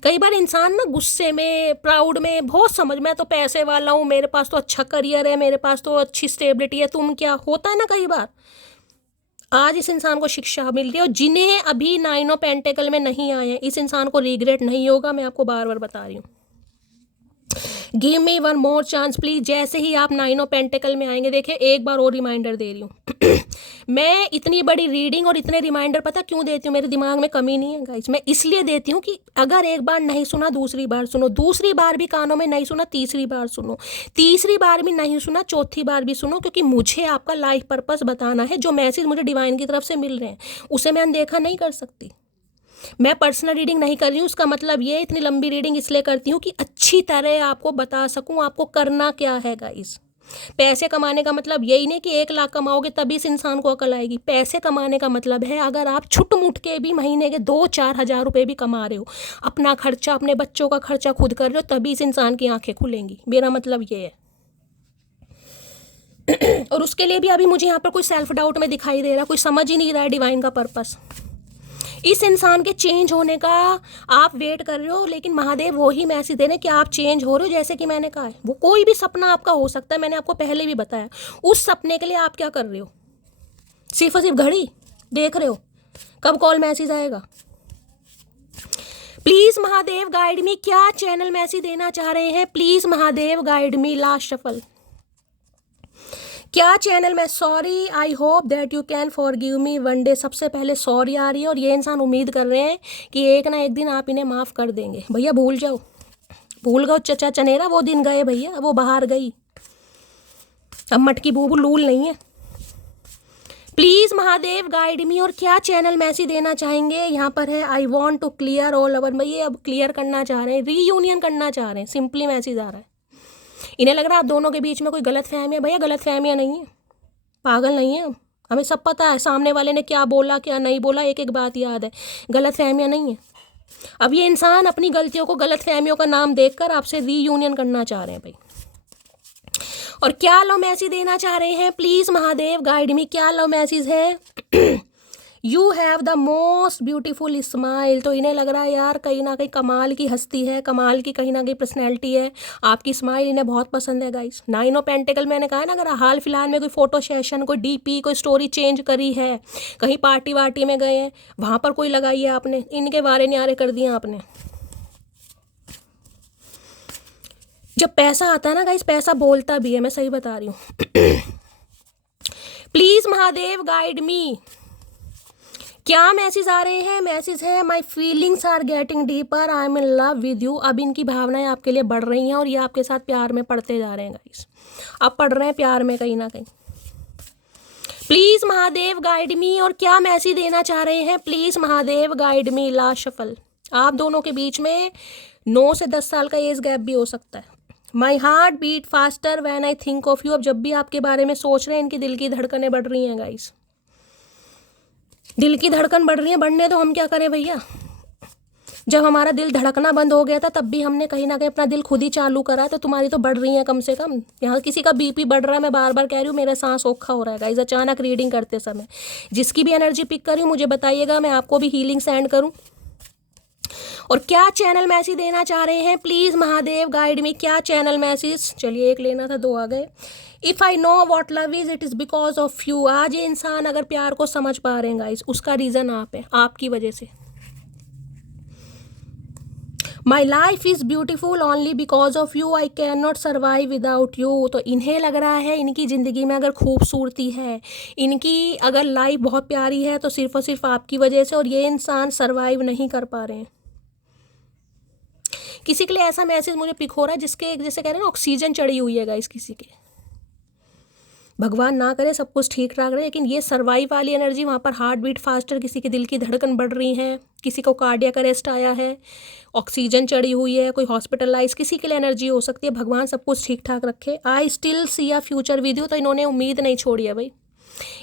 कई बार इंसान ना गुस्से में, प्राउड में बहुत समझ, मैं तो पैसे वाला हूँ, मेरे पास तो अच्छा करियर है, मेरे पास तो अच्छी स्टेबिलिटी है, तुम क्या, होता है ना कई बार। आज इस इंसान को शिक्षा मिल रही है, और जिन्हें अभी 9 ऑफ पेंटेकल में नहीं आए हैं, इस इंसान को रिग्रेट नहीं होगा, मैं आपको बार बार बता रही हूँ। Give me one more chance please. जैसे ही आप 9 ऑफ पेंटेकल में आएंगे, देखिए एक बार और रिमाइंडर दे रही हूँ। मैं इतनी बड़ी रीडिंग और इतने रिमाइंडर पता क्यों देती हूँ? मेरे दिमाग में कमी नहीं है गाइस, मैं इसलिए देती हूँ कि अगर एक बार नहीं सुना दूसरी बार सुनो, दूसरी बार भी कानों में नहीं सुना तीसरी बार सुनो, तीसरी बार भी नहीं सुना चौथी बार भी सुनो, क्योंकि मुझे आपका लाइफ पर्पस बताना है। जो मैसेज मुझे डिवाइन की तरफ से मिल रहे हैं उसे मैं अनदेखा नहीं कर सकती। मैं पर्सनल रीडिंग नहीं कर रही हूँ, उसका मतलब ये इतनी लंबी रीडिंग इसलिए करती हूँ कि अच्छी तरह आपको बता सकूँ आपको करना क्या है गाइस। पैसे कमाने का मतलब यही नहीं कि 1 लाख कमाओगे तभी इस इंसान को अकल आएगी। पैसे कमाने का मतलब है अगर आप छुट मुट के भी महीने के 2-4 हज़ार रुपये भी कमा रहे हो, अपना खर्चा, अपने बच्चों का खर्चा खुद कर रहे हो, तभी इस इंसान की आंखें खुलेंगी। मेरा मतलब ये है। और उसके लिए भी अभी मुझे यहाँ पर कोई सेल्फ डाउट में दिखाई दे रहा, कोई समझ ही नहीं रहा है डिवाइन का पर्पस। इस इंसान के चेंज होने का आप वेट कर रहे हो, लेकिन महादेव वो ही मैसेज दे रहे हैं कि आप चेंज हो रहे हो। जैसे कि मैंने कहा है, वो कोई भी सपना आपका हो सकता है, मैंने आपको पहले भी बताया। उस सपने के लिए आप क्या कर रहे हो? सिर्फ और सिर्फ घड़ी देख रहे हो कब कॉल मैसेज आएगा। प्लीज महादेव गाइड मी, क्या चैनल मैसेज देना चाह रहे हैं? Please Mahadev guide me. Last shuffle, क्या चैनल में? Sorry, I hope that you can forgive me one day. सबसे पहले सॉरी आ रही है, और ये इंसान उम्मीद कर रहे हैं कि एक ना एक दिन आप इन्हें माफ़ कर देंगे। भैया भूल जाओ, भूल गओ चचा चनेरा, वो दिन गए भैया, वो बाहर गई। अब मटकी बूबू लूल नहीं है। Please Mahadev guide me. और क्या चैनल मैसेज देना चाहेंगे? यहाँ पर है I want to clear all our, भैया अब क्लियर करना चाह रहे हैं, रीयूनियन करना चाह रहे हैं, सिंपली मैसेज आ रहा है। इन्हें लग रहा है आप दोनों के बीच में कोई गलत फहमी है। भैया गलत फहमियाँ नहीं है, पागल नहीं है, हमें सब पता है सामने वाले ने क्या बोला क्या नहीं बोला, एक एक बात याद है, गलत फहमियाँ नहीं है। अब ये इंसान अपनी गलतियों को गलत फहमियों का नाम देकर आपसे रीयूनियन करना चाह रहे हैं भाई। और क्या लव मैसेज देना चाह रहे हैं? प्लीज महादेव गाइड मी, क्या लव मैसेज है? You have the most beautiful smile. तो इन्हें लग रहा है यार कहीं ना कहीं कमाल की हस्ती है, कमाल की कहीं ना कहीं पर्सनैलिटी है, आपकी स्माइल इन्हें बहुत पसंद है गाइस। 9 ऑफ पेंटिकल मैंने कहा ना, अगर हाल फिलहाल में कोई फोटो सेशन, कोई डीपी, कोई स्टोरी चेंज करी है, कहीं पार्टी वार्टी में गए हैं, वहाँ पर कोई लगाई है आपने, इनके बारे न्यारे कर दिए आपने। जब पैसा आता है ना गाइस, पैसा बोलता भी है, मैं सही बता रही हूँ। प्लीज महादेव गाइड मी, क्या मैसेज आ रहे हैं? मैसेज है my feelings are getting deeper, I am in love with you. अब इनकी भावनाएं आपके लिए बढ़ रही हैं और ये आपके साथ प्यार में पड़ते जा रहे हैं गाइस, अब पढ़ रहे हैं प्यार में कहीं ना कहीं। Please Mahadev guide me. और क्या मैसेज देना चाह रहे हैं? Please Mahadev guide me. Last shuffle, आप दोनों के बीच में 9 से 10 साल का एज गैप भी हो सकता है। My heart beat faster when I think of you. अब जब भी आपके बारे में सोच रहे हैं, इनकी दिल की धड़कनें बढ़ रही हैं गाइस, दिल की धड़कन बढ़ रही है। बढ़ने तो हम क्या करें भैया, जब हमारा दिल धड़कना बंद हो गया था तब भी हमने कहीं ना कहीं अपना दिल खुद ही चालू करा है, तो तुम्हारी तो बढ़ रही है कम से कम। यहाँ किसी का बीपी बढ़ रहा है, मैं बार बार कह रही हूँ, मेरा सांस औखा हो रहा है गाइस अचानक रीडिंग करते समय। जिसकी भी एनर्जी पिक करी हूँ मुझे बताइएगा, मैं आपको भी हीलिंग सेंड करूँ। और क्या चैनल मैसेज देना चाह रहे हैं? प्लीज महादेव गाइड मी, क्या चैनल मैसेज? चलिए एक लेना था, 2 आ गए। If I know what love is it is because of you. आज ये इंसान अगर प्यार को समझ पा रहे हैं गाइस, उसका रीज़न आप है, आपकी वजह से। My life is beautiful only because of you, I can not survive without you. तो इन्हें लग रहा है इनकी ज़िंदगी में अगर खूबसूरती है, इनकी अगर लाइफ बहुत प्यारी है, तो सिर्फ और सिर्फ आपकी वजह से, और ये इंसान सर्वाइव नहीं कर पा रहे हैं। किसी के लिए ऐसा मैसेज मुझे पिक हो रहा है जिसके जैसे कह रहे हैं ना ऑक्सीजन चढ़ी हुई है गाइस किसी के, भगवान ना करे सब कुछ ठीक ठाक रहे, लेकिन ये सर्वाइव वाली एनर्जी, वहाँ पर हार्ट बीट फास्टर, किसी के दिल की धड़कन बढ़ रही है, किसी को कार्डियक अरेस्ट आया है, ऑक्सीजन चढ़ी हुई है, कोई हॉस्पिटलाइज, किसी के लिए एनर्जी हो सकती है। भगवान सब कुछ ठीक ठाक रखे। I still see a future with you. तो इन्होंने उम्मीद नहीं छोड़ी है भाई,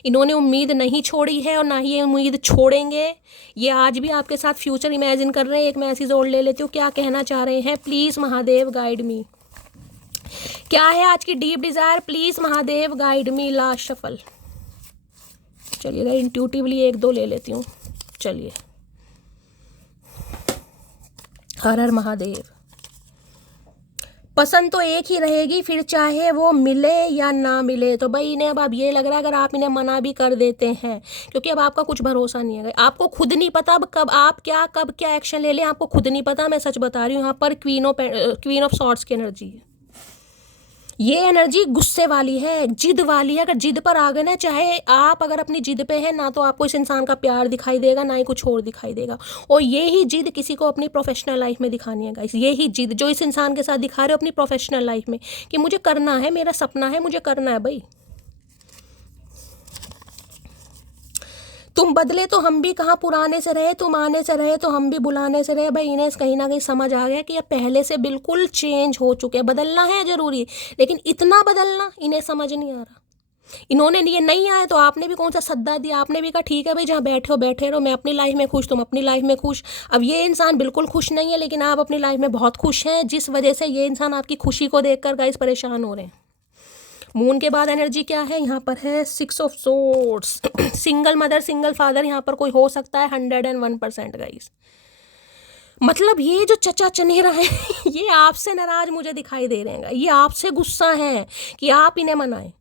इन्होंने उम्मीद नहीं छोड़ी है और ना ही ये उम्मीद छोड़ेंगे। ये आज भी आपके साथ फ्यूचर इमेजिन कर रहे हैं। एक मैसेज और ले लेती हूँ, क्या कहना चाह रहे हैं? प्लीज़ महादेव गाइड मी, क्या है आज की deep desire? Please Mahadev guide me. Last shuffle, चलिएगा इंट्यूटिवली 1-2 ले लेती हूँ। चलिए, हर हर महादेव। पसंद तो एक ही रहेगी, फिर चाहे वो मिले या ना मिले। तो भाई इन्हें अब ये लग रहा है अगर आप इन्हें मना भी कर देते हैं, क्योंकि अब आपका कुछ भरोसा नहीं है, आपको खुद नहीं पता अब कब क्या एक्शन ले लें, आपको खुद नहीं पता। मैं सच बता रही हूँ, यहाँ पर क्वीन ऑफ सॉर्ड्स की एनर्जी है। ये एनर्जी गुस्से वाली है, जिद वाली है। अगर जिद पर आ गए ना, चाहे आप अगर अपनी जिद पे है ना, तो आपको इस इंसान का प्यार दिखाई देगा, ना ही कुछ और दिखाई देगा। और ये ही जिद किसी को अपनी प्रोफेशनल लाइफ में दिखानी है गाइस। ये ही जिद जो इस इंसान के साथ दिखा रहे हो अपनी प्रोफेशनल लाइफ में, कि मुझे करना है, मेरा सपना है, मुझे करना है भाई। तुम बदले तो हम भी कहाँ पुराने से रहे, तुम आने से रहे तो हम भी बुलाने से रहे। भाई इन्हें कहीं ना कहीं समझ आ गया कि अब पहले से बिल्कुल चेंज हो चुके हैं। बदलना है जरूरी, लेकिन इतना बदलना इन्हें समझ नहीं आ रहा। इन्होंने ये नहीं आए तो आपने भी कौन सा सद्दा दिया, आपने भी कहा ठीक है भाई जहाँ बैठे हो बैठे रहो, मैं अपनी लाइफ में खुश, तुम अपनी लाइफ में खुश। अब ये इंसान बिल्कुल खुश नहीं है, लेकिन आप अपनी लाइफ में बहुत खुश हैं, जिस वजह से ये इंसान आपकी खुशी को देखकर गाइस परेशान हो रहे हैं। मून के बाद एनर्जी क्या है? यहाँ पर है 6 of swords. Single mother single father यहाँ पर कोई हो सकता है 101% गाइस। मतलब ये जो चचा चनेरा है ये आपसे नाराज मुझे दिखाई दे रहे हैं, ये आपसे गुस्सा है कि आप इन्हें मनाएं।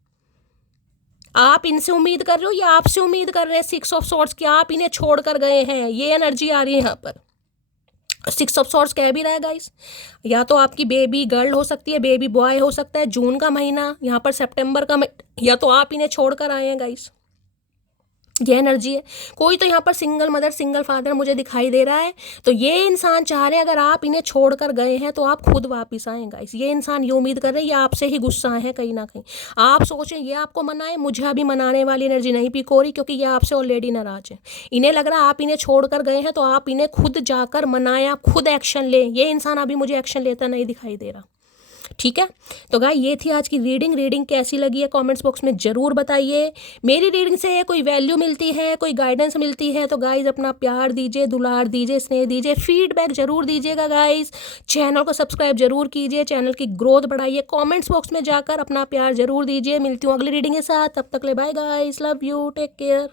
आप इनसे उम्मीद कर रहे हो या आपसे उम्मीद कर रहे हैं 6 ऑफ सॉर्ड्स कि आप इन्हें छोड़ कर गए हैं। ये एनर्जी आ रही है यहाँ पर। 6 ऑफ सॉर्ड्स कह भी रहा है गाइस, या तो आपकी बेबी गर्ल हो सकती है, बेबी बॉय हो सकता है, जून का महीना, यहाँ पर सितंबर का, या तो आप इन्हें छोड़कर आए हैं गाइस। ये एनर्जी है। कोई तो यहाँ पर सिंगल मदर सिंगल फादर मुझे दिखाई दे रहा है, तो ये इंसान चाह रहे हैं अगर आप इन्हें छोड़कर गए हैं तो आप खुद वापस आएँ गाइस। ये इंसान ये उम्मीद कर रहे हैं ये आपसे ही गुस्सा है कहीं ना कहीं। आप सोचें ये आपको मनाए, मुझे अभी मनाने वाली एनर्जी नहीं पिक हो रही, क्योंकि ये आपसे ऑलरेडी नाराज है। इन्हें लग रहा है आप इन्हें छोड़कर गए हैं तो आप इन्हें खुद जाकर मनाएं, आप खुद एक्शन लें। ये इंसान अभी मुझे एक्शन लेता नहीं दिखाई दे रहा। ठीक है, तो गाइस ये थी आज की रीडिंग कैसी लगी है कमेंट्स बॉक्स में ज़रूर बताइए। मेरी रीडिंग से कोई वैल्यू मिलती है, कोई गाइडेंस मिलती है तो गाइस अपना प्यार दीजिए, दुलार दीजिए, स्नेह दीजिए, फीडबैक ज़रूर दीजिएगा गाइस। चैनल को सब्सक्राइब जरूर कीजिए, चैनल की ग्रोथ बढ़ाइए। कॉमेंट्स बॉक्स में जाकर अपना प्यार जरूर दीजिए। मिलती हूँ अगली रीडिंग के साथ, तब तक ले bye guys, love you, take care.